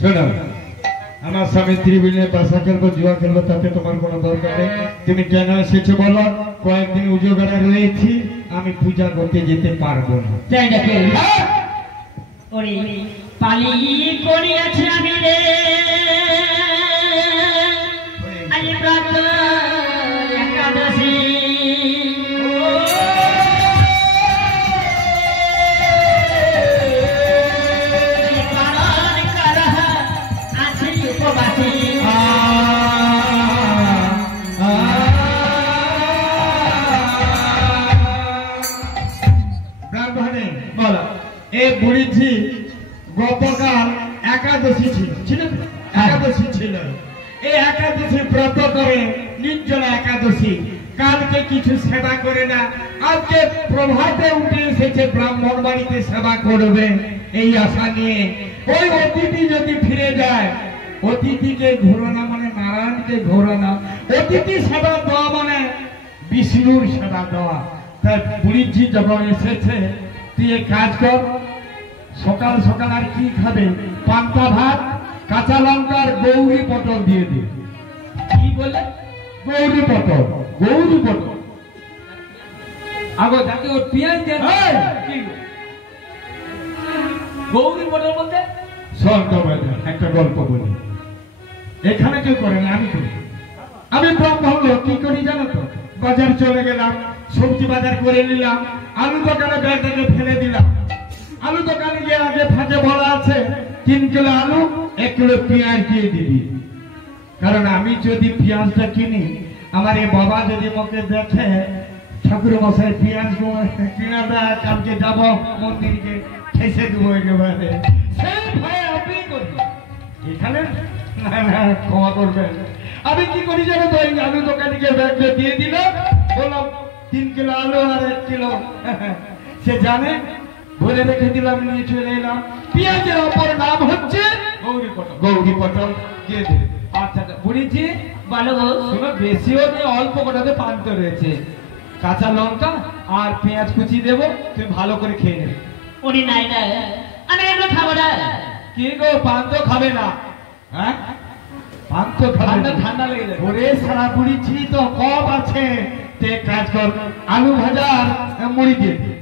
শোনো, আমার স্বামী স্ত্রী মিলে পাশা খেলবো, জুয়া খেলবো, তাতে তোমার কোনো দরকার নেই। তুমি কেন এসেছো বলো? কয়েকদিন উজোগাড়া রয়েছি, আমি পূজা করতে যেতে পারবো না। তাই নাকি? ওরে পালি করিয়াছে আমি রে, আজ ব্রত একাদশী, পালন একাদশী ছিল, ছিল তো? একাদশী ছিল। এই একাদশী ব্রত করে, নির্জলা একাদশী। কালকে কিছু সেবা করে না, আজকে প্রভাতে উঠে এসেছে ব্রাহ্মণ বাড়িতে সেবা করবে এই আশা নিয়ে। ওই অতিথি যদি ফিরে যায়, অতিথিকে ঘোরানো মানে নারায়ণকে ঘোরানো, অতিথি সেবা দেওয়া মানে বিষ্ণুর সেবা দেওয়া। তাই বুড়িজি যখন এসেছে, তুই এক কাজ কর, সকাল সকাল আর কি খাবে, পান্তা ভাত, কাঁচা লঙ্কার গৌরী পটল দিয়ে দে। কি বলে? গৌরী পটল, গৌরী পটল। আগো যাকে ওর পিয়াজ দেন। এই! কি গো? গৌরী পটল বলতে? শোন তবে একটা গল্প বলি। এখানে কেউ করে না, আমি করি। আমি ব্রাহ্মণ লোক, কি করি জানো তো? বাজার চলে গেলাম, সবজি বাজার করে নিলাম, আলু দোকানে ব্যাগটাকে ফেলে দিলাম। আলু দোকানে গিয়ে আগে ফাঁকে বলা আছে 3 কিলো আলু 1 কিলো পেঁয়াজ দিয়ে দিবি। কারণ আমি যদি পেঁয়াজটা কিনি, আমার এই বাবা যদি আমাকে দেখে, ঠাকুর মশাই পেঁয়াজ কিনা দেয়, কালকে যাব মন্দিরকে ঠেসে দেবো একেবারে। সেই ভয়ে আপনি করি এখানে, না না ক্ষমা করবেন। আমি কি করি জানো তো? এই আলু দোকানিকে ব্যাগটা দিয়ে দিলাম, বললাম 3 কিলো আলু আর 1 কিলো। সে জানে, ভরে রেখে দিলাম, নিয়ে চলে এলাম। পেঁয়াজের অপর নাম হচ্ছে গৌরী পটল। গৌরী পটল, দিয়ে দে। আচ্ছা আচ্ছা, বুড়িজি বলো গো। শোনো, বেশিও নেই, অল্প কটাতে পান্ত রয়েছে। কাঁচা লঙ্কা আর পেঁয়াজ কুচি দেবো, তুমি ভালো করে খেয়ে নেবে। উনি নাই না, আমি এগুলো খাবো না। কি গো, পান্ত খাবে না? হ্যাঁ, পান্ত খাবে ঠান্ডা না? ঠান্ডা লেগে যাবে। ওরে সারা বুড়িছি তো কম আছে। তে কাজ কর, আলু ভাজা আর মুড়ি দিয়ে দে।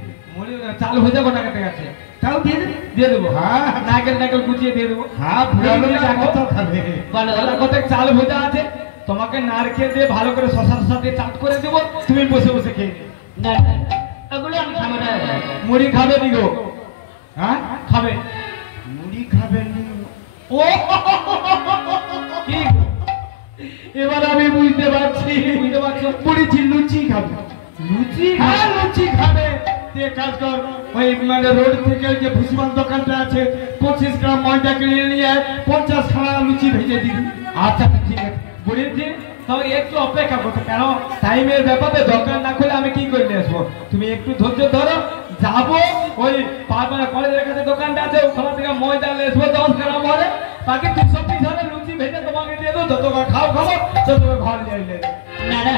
চাল হয়ে যাবো টাকা টাকা আছে, তাও দিয়ে দে। দিয়ে দেবো। হ্যাঁ, নাকেল নাকেল কুচিয়ে দিয়ে দেবো। হ্যাঁ, বুড়ালো চাকর তো খাবে। বলো কত চাল ভোজা আছে, তোমাকে নারকেল দিয়ে ভালো করে শশার সাথে চাট করে দেবো, তুমি বসে বসে খেয়ে নেবে। না, ওগুলো আমি খাবো না। মুড়ি খাবে নি গো? হ্যাঁ, খাবে? মুড়ি খাবে নি? ও কি গো? এবার আমি বুঝতে পারছি, বুঝতে পারছো? বুড়িছি লুচি খাবে। লুচি? হ্যাঁ, লুচি খাবে। তে কাজ কর, ওই মানে রোড থেকে যে ভুসিমাল দোকানটা আছে, 25 গ্রাম ময়দা কিনে নিয়ে 50 খানা লুচি ভেজে দিবি। আচ্ছা ঠিক আছে বুড়িজি, তবে একটু অপেক্ষা করতে, কেন টাইমের ব্যাপারে দোকান না খুলে আমি কি করে নিয়ে আসবো। তুমি একটু ধৈর্য ধরো, যাবো ওই পারপাড়া কলেজের কাছে দোকানটা আছে, ওখান থেকে ময়দা নিয়ে আসবো 10 গ্রাম হলে, বাকি 200 পিস হলে লুচি ভেজে তোমাকে দিয়ে দেবো, যত করে খাও খাবো, যত করে ঘর নিয়ে এলে। না না,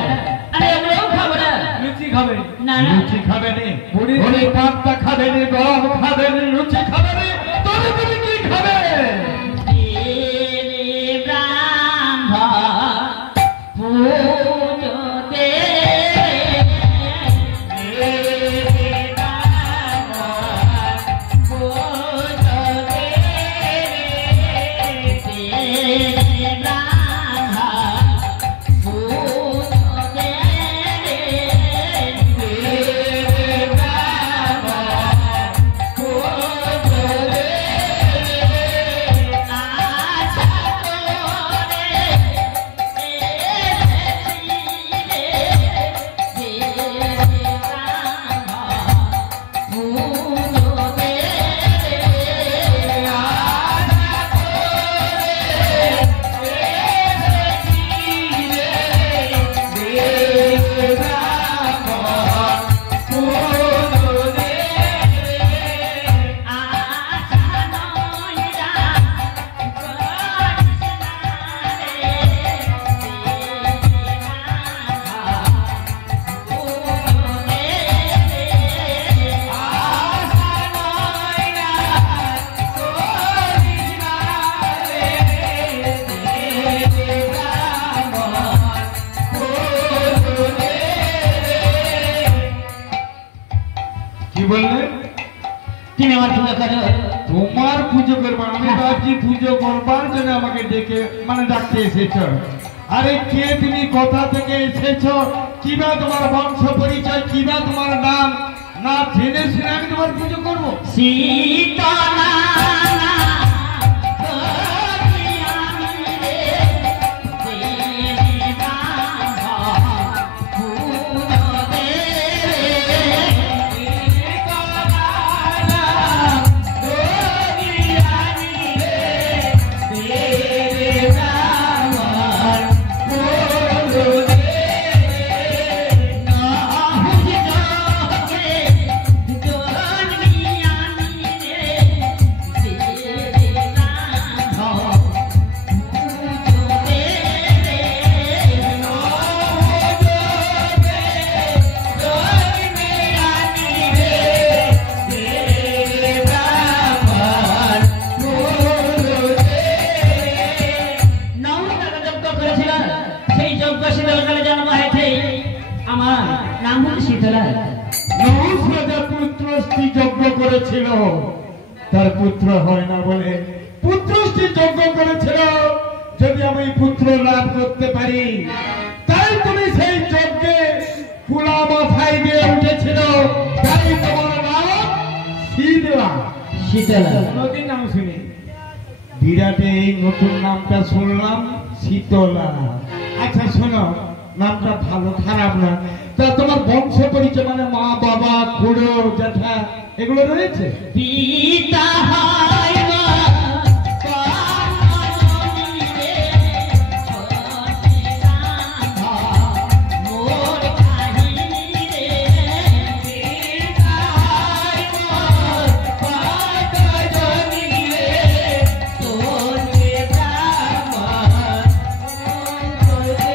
আমি এগুলো খাবো না। লুচি খাবে? না না, লুচি খাবে নি, বুড়ি ওরে পান্তা খাবে নি, গম খাবে নি, লুচি খাবে নি, তবে তুমি কি খাবে? বললে তুমি আমার পুজো করো। তোমার পুজো করবো? আমি ভাবছি পুজো করবার জন্য আমাকে ডেকে মানে ডাকতে এসেছ। আরে কে তুমি, কোথা থেকে এসেছ, কিবা তোমার বংশ পরিচয়, কিবা তোমার নাম, না জেনে শুনে আমি তোমার পুজো করবো? সীতানা বলি শীতলা। নহুষ রাজা পুত্রষ্টি যজ্ঞ করেছিল, তার পুত্র হয় না বলে পুত্রষ্টি যজ্ঞ করেছিল, যদি আমি পুত্র লাভ করতে পারি, তাই তুমি সেই যজ্ঞে কুলা মাথায় দিয়ে উঠেছিল, তাই তোমার নাম শীতলা। শীতলা নদীর নাম শুনি। বিরাটে এই নতুন নামটা শুনলাম, শীতলা। আচ্ছা শোনো, নামটা ভালো, খারাপ না। তা তোমার বংশ পরিচয় মানে মা বাবা খুড়ো জ্যাঠা এগুলো রয়েছে? পিতা হায় মা মোর কাহিনী রে, পিতা হায় মা পাগলনি রে, তোর পিতা মা রে,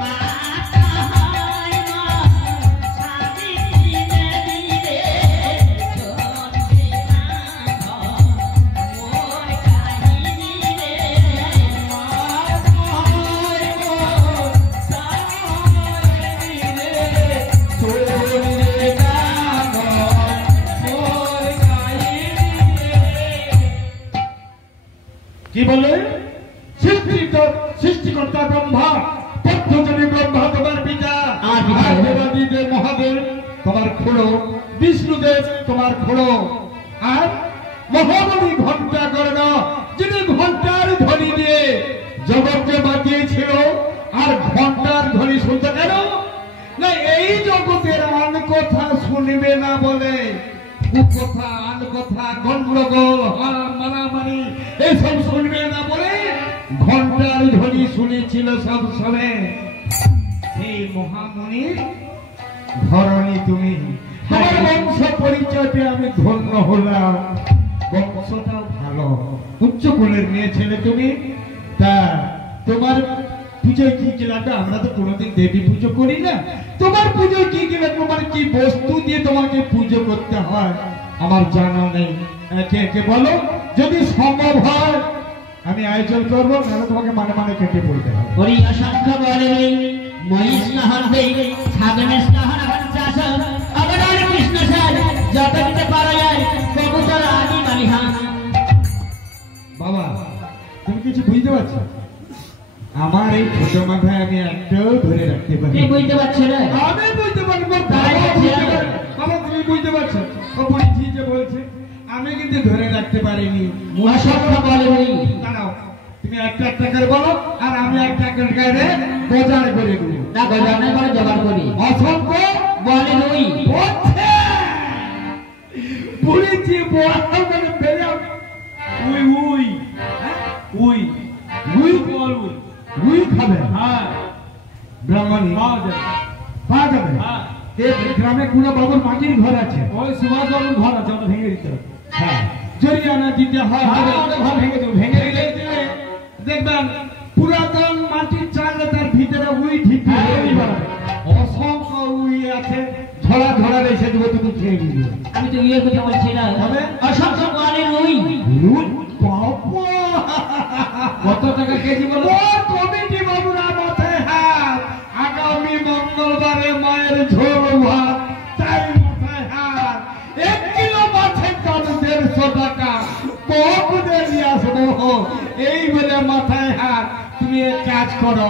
মাতা হায় মা সাজি নদী রে, তোর পিতা মোর কাহিনী রে, মাতা হায় মা কি বলে? সৃষ্টিকর্তা ব্রহ্মা, পদ্মজনী ব্রহ্মা তোমার পিতা, আমার পিতা। আর দেবাদিদেব মহাদেব তোমার খুড়ো, বিষ্ণুদেব তোমার খুড়ো, আর মহাবলী ঘণ্টা কর্ণ, যিনি ঘণ্টার ধ্বনি দিয়ে জগৎকে বাঁচিয়েছিল। আর ঘণ্টার ধ্বনি শুনতে কেন না? এই জগতের আন কথা শুনবে না বলে, কুকথা, আন কথা, গন্ডগোল, মারামারি এসব শুনবে না বলে ঘণ্টার ধ্বনি শুনেছিল সব সময়। সেই মহামণির ধরণী তুমি, তোমার বংশ পরিচয়তে আমি ধন্য হলাম। বংশটাও ভালো, উচ্চ কুলের মেয়ে ছেলে তুমি। তা তোমার পুজোয় কি কি লাগে? আমরা তো কোনোদিন দেবী পুজো করি না। তোমার পুজোয় কি কি লাগে? তোমার কি বস্তু দিয়ে তোমাকে পুজো করতে হয় আমার জানা নেই। কে কে বলো, যদি সম্ভব হয় আমি আয়োজন করবো, নাহলে তোমাকে মানে মানে কেটে পড়তে হবে। ওই অসংখ্য বলে মহিষ নহর দেই ছাগলের নহর চাষ অবদান কৃষ্ণ স্যার যত দিতে পারা যায় কবুতর আদি মালিহা। বাবা তুমি কিছু বুঝতে পারছো? আমার এই ছোট মাথায় আমি একটাও ধরে রাখতে পারি। তুই বুঝতে পারছো না? আমি বুঝতে পারবো, তাই বাবা বলছি বুঝতে আমি। পারে। বাবা তুমি বুঝতে পারছো? ও বুঝছি যে বলছে, আমি কিন্তু ধরে রাখতে পারিনি। অসংখ্য বলে দাঁড়াও, তুমি একটা একটা করে বলো, আর আমি একটা একটা করে বোঝার করে দেবো। না গজানের পরে জোগাড় করি। অসংখ্য বলে দুই বলছে, বুড়িছি বল মানে বেড়ে উই উই হ্যাঁ? We we ball we. We খাবে হ্যাঁ ব্রাহ্মণী পাওয়া যাবে। পাওয়া যাবে। হ্যাঁ এই গ্রামে কোনো বাবুর মাটির ঘর আছে? ওই সুভাষ বাবুর ঘর আছে, ওটা ভেঙে দিতে হবে। হ্যাঁ, জরিমানা দিতে হয়। হ্যাঁ, ওটা ঘর ভেঙে দেবো, ভেঙে দিলে দেখবেন পুরাতন মাটির চালে তার ভিতরে উই ঢিপি হ্যাঁ, উই বানাবে। অসংখ্য উই আছে, ঝরা ঝরা রেখে দেবো, তুমি খেয়ে নিবে। আমি তো ইয়ে কথা বলছি না। তবে? অসংখ্য বলে দুই লুট বাবা! কত টাকা কেজি বলো? ও কমিটি বাবুরা মাথায় হাত, আগামী মঙ্গলবারে মায়ের ঝোল ভাত, তাই মাথায় হাত। 1 কিলো মাছের দাম 150 টাকা, বহুদের নিয়ে আসবো, এই বলে মাথায় হাত। তুমি এক কাজ করো,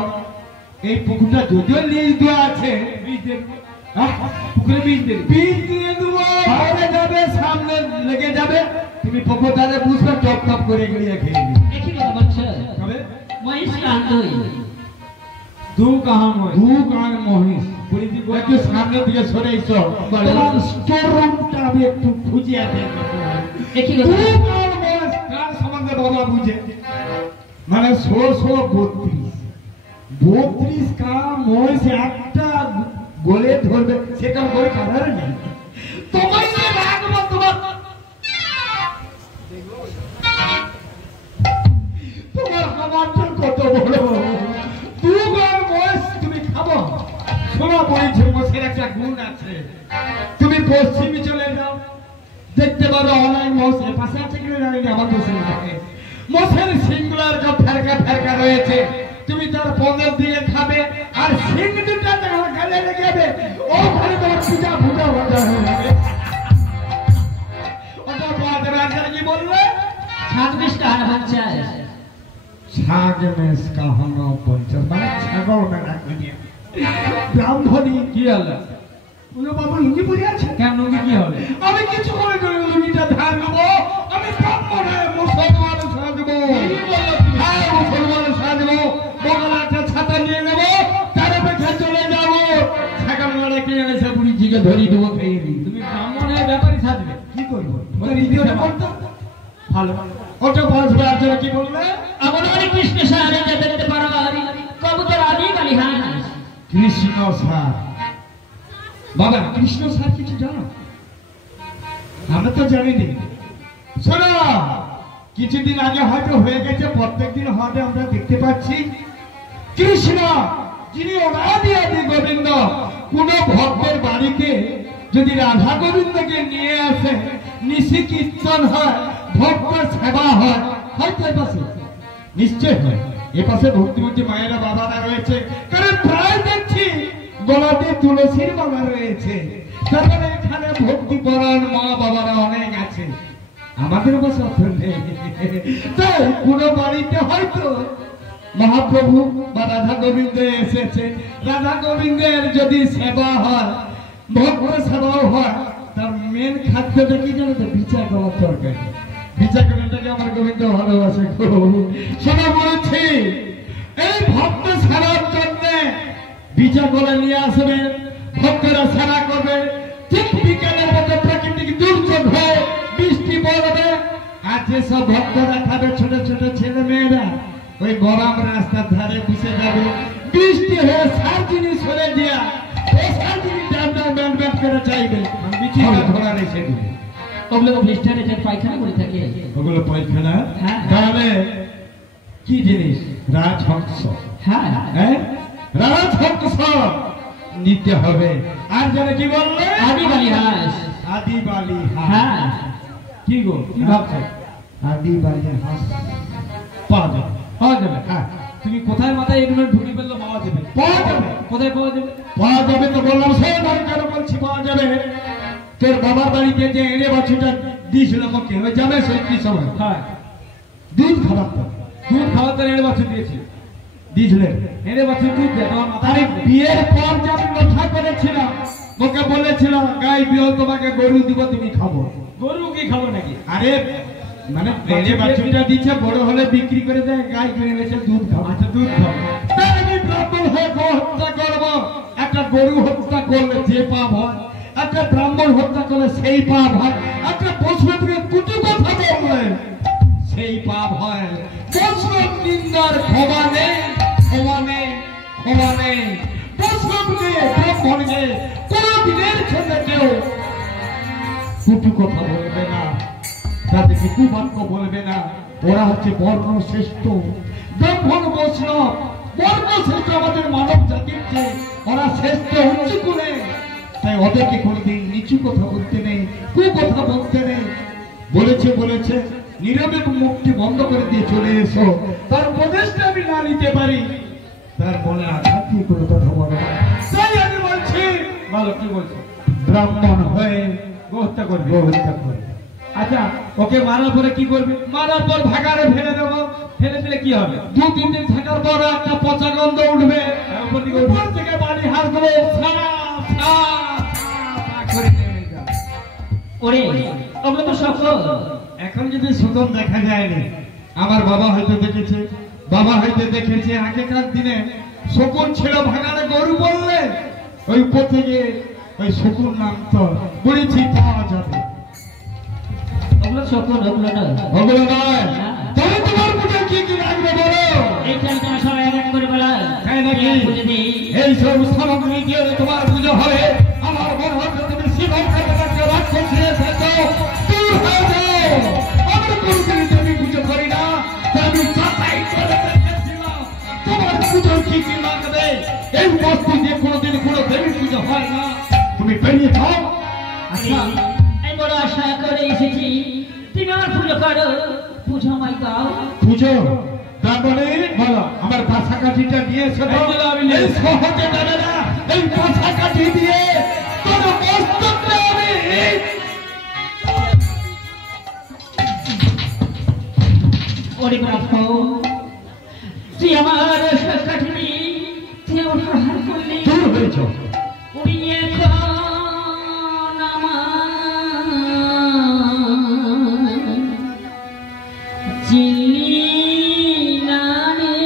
এই পুকুরটা যদিও লিজ দেওয়া আছে, বীজ দেবো। হ্যাঁ? পুকুরে বীজ দেবো। বীজ দিয়ে দেবো, ভরে যাবে, সামনে লেগে যাবে, তুমি পুকুর ধারে বুঝবে, টপ টপ করে গড়িয়ে খেয়ে নিবে। দেখি কথা বলছো তবে মহিষ কান দুই দু কাহা মই। দু গান মহিষ, পুরীতে গো- একটু সামনের দিকে সরে এসো। তোমার স্টোর রুমটা আমি একটু খুঁজিয়ে দেখি। দেখি দু কথা গান মহিষ কার সম্বন্ধে বাবা বুঝে? মানে 32 কা মহিষ একটা গোলে ধরবে, সেটা গোলে কাভার নেই। তোমাকে রাখবো তোমার, তোমার খাবারটা কত বড়, 2 গান মহিষ তুমি খাবো। শোনা বলছে মোষের একটা গুণ আছে, তুমি পশ্চিমে চলে যাও, দেখতে পারো অনেক মোষ এ পাশে আছে কিনা জানি না, আমার মোষের থাকে। মোষের সিংগুলার ফেরকা ফেরকা রয়েছে, তুমি তার পদের দিয়ে খাবে, আর সিং দুটা গেলে জায়গায় লেগে যাবে ওখানে তোমার পূজা পূজা পূজা হয়ে যাবে ওটা বাদ রাজার কি বললে ছাব্বিশ টাকা পঞ্চাশ ছাগমেশ কাহানো পঞ্চাশ মানে ছাগল মেলা করিয়া ব্রাহ্মণী কি আল্লাহ ওরে বাবা লুঙ্গি পরে আছে কেন লুঙ্গি কি হবে আমি কিছু করে লুঙ্গিটা ধার নেবো আমি ব্রাহ্মণ মুসলমান সাজবো হ্যাঁ মুসলমান সাজবো বগলাটা ছাতা নিয়ে নেবো তার পেছনে চলে যাবো ছাগল মেলা কিনে এসে বুড়িজিকে ধরিয়ে দেবো খেয়ে দিই তুমি ব্রাহ্মণের ব্যাপারই সাজবে কি করবো রীতিটা করতাম ভালো ওটা বসবে আর কি বললে আমার অনেক কৃষ্ণ সাহায্য দেখতে পারো কবুতর আদি বালিহাস কৃষ্ণ সার বাবা কৃষ্ণ সার কিছু জানো আমরা তো জানিনি শোনো কিছুদিন আগে হয়তো হয়ে গেছে প্রত্যেকদিন হয়তো আমরা দেখতে পাচ্ছি কৃষ্ণ যিনি অনাদি আদি গোবিন্দ কোন ভক্তের বাড়িতে যদি রাধা গোবিন্দকে নিয়ে আসে নিশি কীর্তন হয় ভক্ত সেবা হয় হয়তো এপাশে নিশ্চয় হয় এপাশে ভক্তিমতী মায়েরা বাবারা রয়েছে কারণ প্রায় দেখছি গলাতে তুলসীর বাবা রয়েছে তারপরে এখানে ভক্তি পরায়ণ মা বাবারা অনেক আছে আমাদের পাশে অর্থ নেই তাই কোন বাড়িতে হয়তো মহাপ্রভু বা রাধা গোবিন্দ এসেছে রাধা গোবিন্দের যদি সেবা হয় ভক্ত সেবাও হয় তার মেন খাদ্যটা কি জানো তো বিচার করার তরকারি বিচার করাটাকে আমার গোবিন্দ ভালোবাসে শোনা বলছি এই ভক্ত সেবার জন্য বিচার করে নিয়ে আসবে ভক্তরা সেবা করবে ঠিক বিকেলের মধ্যে প্রাকৃতিক দুর্যোগ হয়ে বৃষ্টি পড়বে আর যেসব ভক্তরা খাবে ছোট ছোট ছেলে মেয়েরা ওই গরম রাস্তার ধারে বসে যাবে বৃষ্টি হয়ে সার জিনিস সরে দেয়া ওই সার জিনিস ব্যান্ড করে চাইবে বিচি ধরা রেখে দিবে ওগুলো খ্রিস্টান এটা পায়খানা করে থাকে ওগুলো পায়খানা হ্যাঁ। তাহলে কি জিনিস রাজহংস হ্যাঁ হ্যাঁ রাজহংস নিতে হবে আর যেন কি বললে আদি বালিহাস আদি বালি হ্যাঁ কি গো কি ভাবছো আদি বালি হাঁস পাওয়া যাবে পাওয়া যাবে হ্যাঁ তুমি কোথায় মাথায় এগুলো ঢুকে ফেললো পাওয়া যাবে পাওয়া যাবে কোথায় পাওয়া যাবে পাওয়া যাবে তো বললাম সেই বাড়ি কেন বলছি পাওয়া যাবে তোর বাবার বাড়িতে যে এনে বাছুটা দিয়েছিল আমাকে ওই যাবে সেই কি সময় হ্যাঁ দুধ খাবার তো দুধ খাওয়াতে এনে বাছুর দিয়েছি দিয়েছিলেন এনে বাছুর দুধ দেয় তোমার আরে মাথায় বিয়ের পর যে আমি কথা করেছিলাম ওকে বলেছিলাম গাই বিয়ে তোমাকে গরু দিব তুমি খাবো গরু কি খাবো নাকি আরে মানে এনে বাছুরটা দিচ্ছে বড় হলে বিক্রি করে দেয় গাই কিনে এসে দুধ খাবো আচ্ছা দুধ খাবো তাই আমি ব্রাহ্মণ হয়ে গো হত্যা করবো একটা গরু হত্যা করলে যে পাপ হয় একটা ব্রাহ্মণ হত্যা করলে সেই পাপ হয় একটা পশুকে কুটি কথা বললে সেই পাপ হয় বৈষ্ণব নিন্দার ক্ষমা নেই ক্ষমা নেই ক্ষমা নেই বৈষ্ণবকে ব্রাহ্মণকে কোনো দিনের জন্য কেউ কুটু কথা বলবে না তাদেরকে কুবাক্য বলবে না ওরা হচ্ছে বর্ণ শ্রেষ্ঠ ব্রাহ্মণ বৈষ্ণব বর্ণ শ্রেষ্ঠ আমাদের মানব জাতির চেয়ে ওরা শ্রেষ্ঠ উচ্চ করে তাই ওদেরকে কোনোদিন নিচু কথা বলতে নেই কথা বলতে নেই বলেছে নীরবে মুখটি বন্ধ করে দিয়ে চলে এসো তার উপদেশটা আমি না নিতে পারি তার মনে আঘাত দিয়ে কোনো কথা বলে না তাই আমি বলছি বলো কি বলছো ব্রাহ্মণ হয়ে গো হত্যা করবে গো হত্যা করবে আচ্ছা ওকে মারার পরে কি করবে মারার পর ভাগারে ফেলে দেবো ফেলে দিলে কি হবে দু তিন দিন থাকার পর একটা পচা গন্ধ উঠবে উপর দিকে উপর থেকে বাড়ি হাসবো করে নেমে যাবে ওরে ওগুলো তো সকল এখন যদি সুতন দেখা যায়নি আমার বাবা হয়তো দেখেছে আগেকার দিনে শকুন ছিল ভাগাড়ে গরু বললে ওই উপর থেকে ওই শকুন নাম তো বলেছি পাওয়া যাবে ওগুলো সকল ওগুলো না ওগুলো নয় তবে তোমার পুজো কি কি লাগবে বলো এইটা তোমার সবাই এক করে বলা তাই নাকি বুঝে দিই এই সব সামগ্রী দিয়ে তোমার পুজো হবে আমার মনে হচ্ছে তুমি শিবম কাছে রাখছো ছেড়ে ফেলছো দূর হয়ে যাও আমরা কোনদিন তুমি পুজো করি না আমি যাচাই করে দেখেছিলাম তোমার পুজো কি কি লাগবে এই বস্তু দিয়ে কোনদিন কোনো দেবী পুজো হয় না তুমি বেরিয়ে যাও আচ্ছা এই বড় আশা করে এসেছি তুমি আমার পুজো করো পুজো আমায় দাও পুজো তারপরে বলো আমার বাসা কাঠিটা নিয়ে এসে এই যে আমি নিয়ে এই সহজে যাবে না এই মাথা কাটি দিয়ে তোর মস্তকটা আমি ওরে বাবা তুই আমার কাঠিনি তুই আমার প্রহার করলি দূর হয়েছ উড়িয়ে এখন আমার চিনি না রে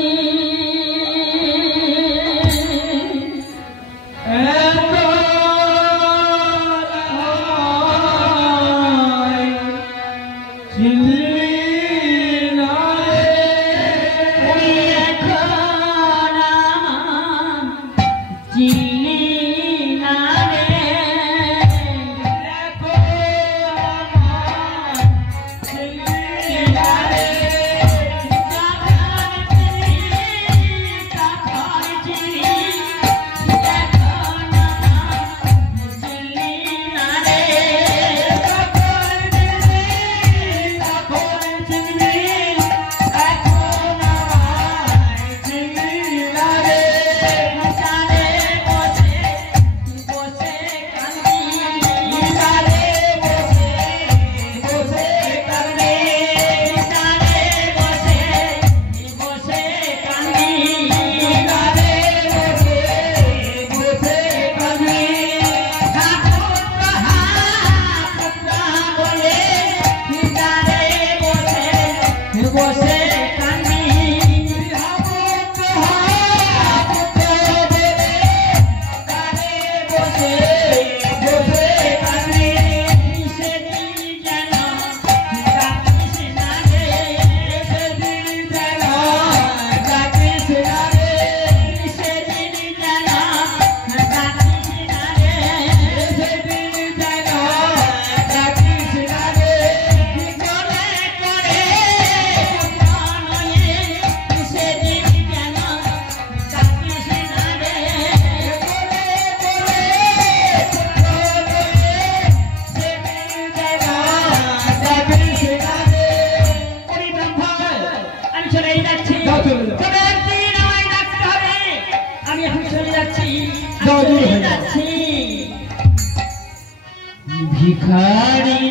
ভিখারি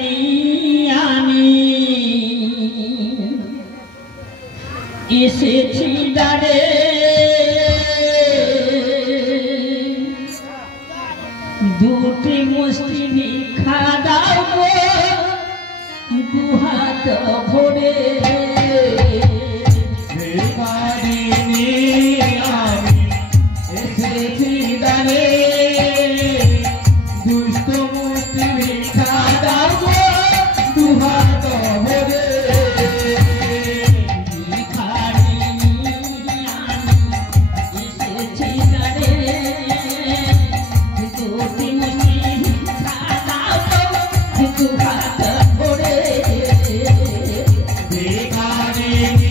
আমি এসেছি দাঁড়ে দুটি মুষ্টি ভিক্ষা দাও গো দু হাত ভরে ভিখারিনী আমি এসেছি দাঁড়ে দুষ্ট মূর্তি ভিক্ষা দাও গো দু হাত ভরে ভিখারিনী আমি এসেছি দাঁড়ে দুটি মুষ্টি ভিক্ষা দাও গো দু হাত ভরে ভিখারিনী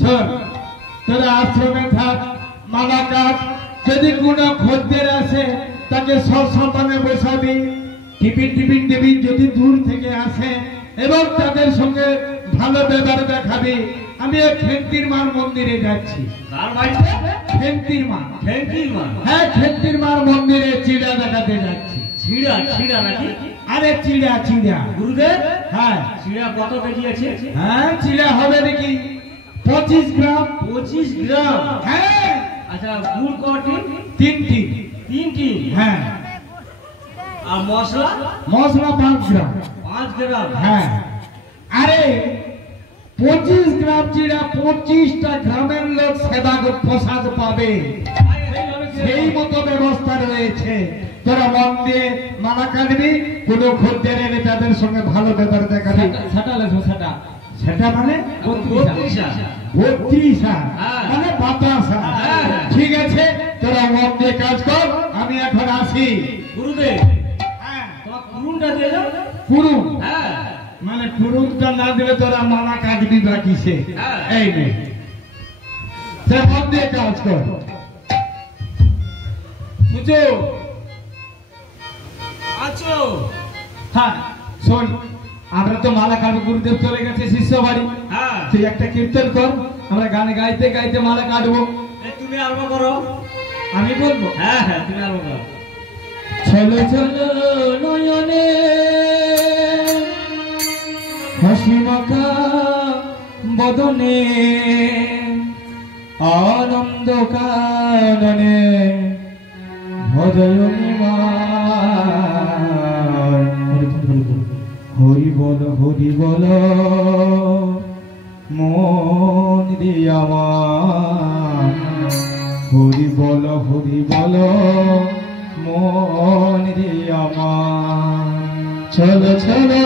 শোন, তোরা আশ্রমে থাক, মালা কাট, যদি কোনো খদ্দের আসে তাকে সসম্মানে বসাবি, টিফিন টিফিন দিবি যদি দূর থেকে আসে, এবং তাদের সঙ্গে ভালো ব্যবহার দেখাবি। আমি এক খেন্তির মার মন্দিরে যাচ্ছি। কার বাড়িতে? খেন্তির মা। খেন্তির মা? হ্যাঁ, খেন্তির মার মন্দিরে চিড়া দেখাতে যাচ্ছি। ছিড়া? ছিড়া নাকি? আরে চিড়া চিড়া। গুরুদেব, হ্যাঁ ছিড়া কত কেজি আছে? হ্যাঁ, চিড়া হবে নাকি 25 গ্রাম। 25 গ্রাম? হ্যাঁ। আচ্ছা, গুড় কটি? 3টি। 3টি? হ্যাঁ। আর মশলা? মশলা 5 গ্রাম। 5 গ্রাম? হ্যাঁ। আরে 25 গ্রাম চিড়া 25টা গ্রামের লোক সেবা প্রসাদ পাবে, সেই মতো ব্যবস্থা রয়েছে। তোরা মন দিয়ে মালা কাটবি, কোনো খদ্দের এলে তাদের সঙ্গে ভালো ব্যাপার দেখাবি। সেটা লেখো, সেটা সেটা মানে 32 32 হ্যাঁ। মানে 52। হ্যাঁ। ঠিক আছে, তোরা মন দিয়ে কাজ কর, আমি এখন আসি। গুরুদেব, হ্যাঁ। তোমার কুরুনটা দিয়ে দাও। পুরু হ্যাঁ। মানে পুরুষটা না দিলে তোরা মালা কাটবি বাকি সে। হ্যাঁ। এই নে, সে মন দিয়ে কাজ কর। বুঝো? আছো? হ্যাঁ, শোন, আমরা তো মালা কাটবো, গুরুদেব চলে গেছে শিষ্য বাড়ি। হ্যাঁ। তুই একটা কীর্তন কর, আমরা গান গাইতে গাইতে মালা কাটবো। তুমি আরম্ভ করো। আমি বলবো? হ্যাঁ হ্যাঁ, তুমি আরম্ভ করো। চলো চলো নয়নে হাসি মাখা বদনে, আনন্দ কাননে ভজয় হরি বল হরি বল মন দিয়া হরি বল মন দিয়া চলো চলো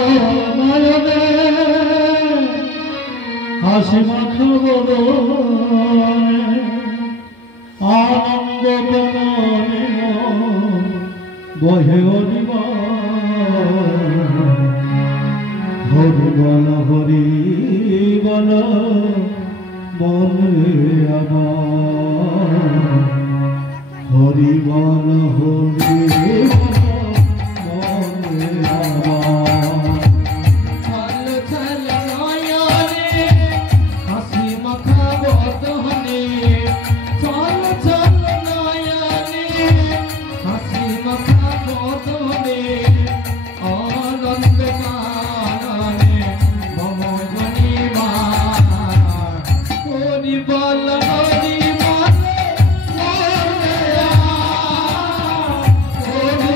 নয়নে হাসি মাখা বদনে, আনন্দ কাননে বহে হরি বল মনে আমার, হরি বল মনে আমার। চলো চলো নয়নে হাসি মাখা বদনে, চলো চলো নয়নে হাসি মাখা বদনে, আনন্দ কাননে ভবনী মা, হরি বল হরি বল মনে আমার, হরি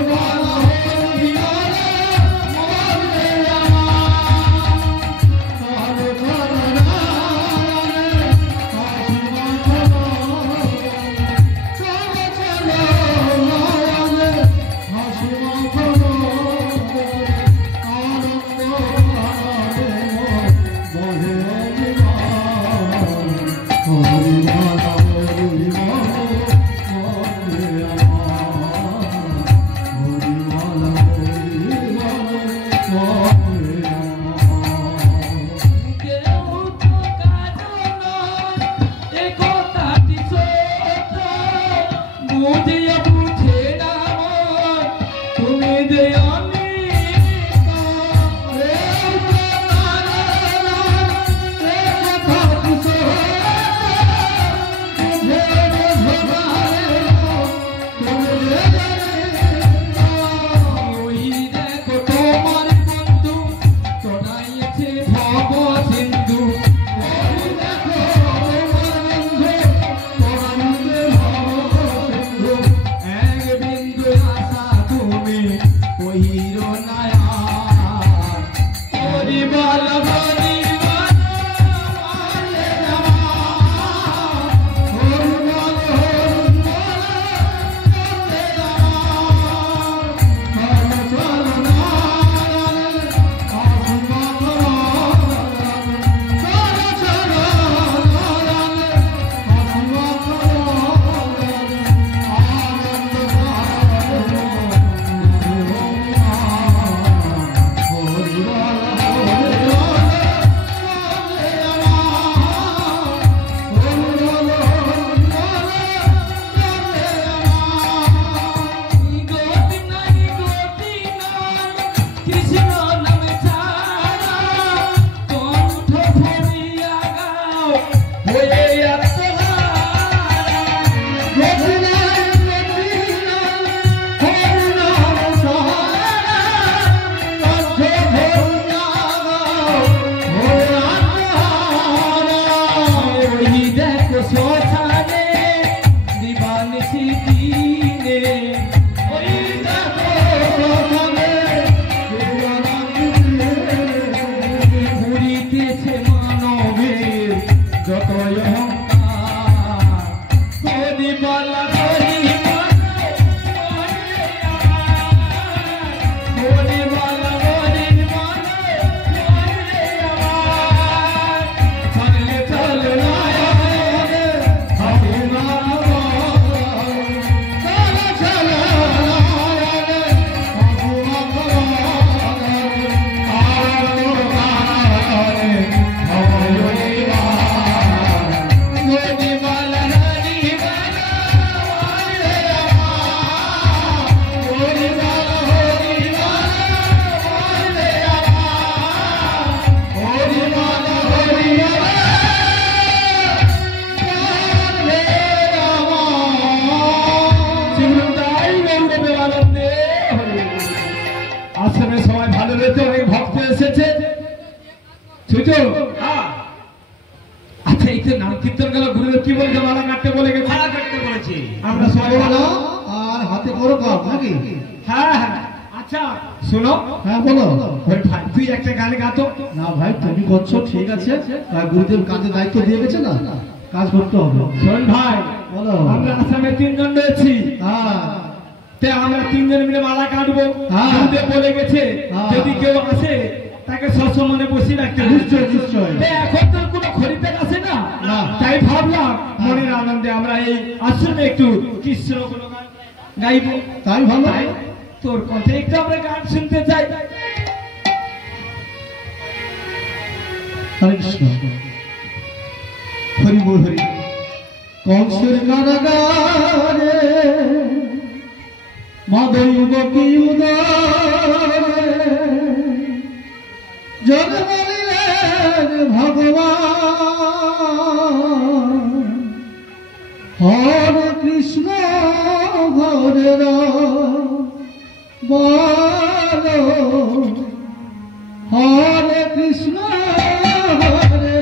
আচ্ছা এই তো নাম কীর্তন গেল গুরুদেব কি বলছে মালা কাটতে বলে গেছে মালা কাটতে বলেছি আমরা সবাই বলো আর হাতে করো কাপ নাকি? হ্যাঁ হ্যাঁ আচ্ছা শোনো হ্যাঁ বলো। ওই ভাই তুই একটা গান গাতো না ভাই তুমি করছো ঠিক আছে, আর গুরুদেব কাজে দায়িত্ব দিয়ে গেছে না, কাজ করতে হবে। শোন ভাই বলো। আমরা আসামে 3 জন রয়েছি হ্যাঁ তে আমরা 3 জন মিলে মালা কাটবো হ্যাঁ। গুরুদেব বলে গেছে হ্যাঁ। যদি কেউ আসে তাকে সসম্মানে বসিয়ে রাখতে হবে। নিশ্চয় নিশ্চয়। তে এখন তোর কোনো খরিদ্দার আসে না না। তাই ভাবলাম মনের আনন্দে আমরা এই আশ্রমে একটু কৃষ্ণ গুণগান গাইবো। তাই ভালো। তাই তোর কথা একটু আমরা গান শুনতে চাই। হরে কৃষ্ণ, হরি বল হরি। কংসের কারাগারে মাধব কি উদরে জন বলিলেন ভগবান, হরে কৃষ্ণ ঘরে বল, হরে কৃষ্ণ হরে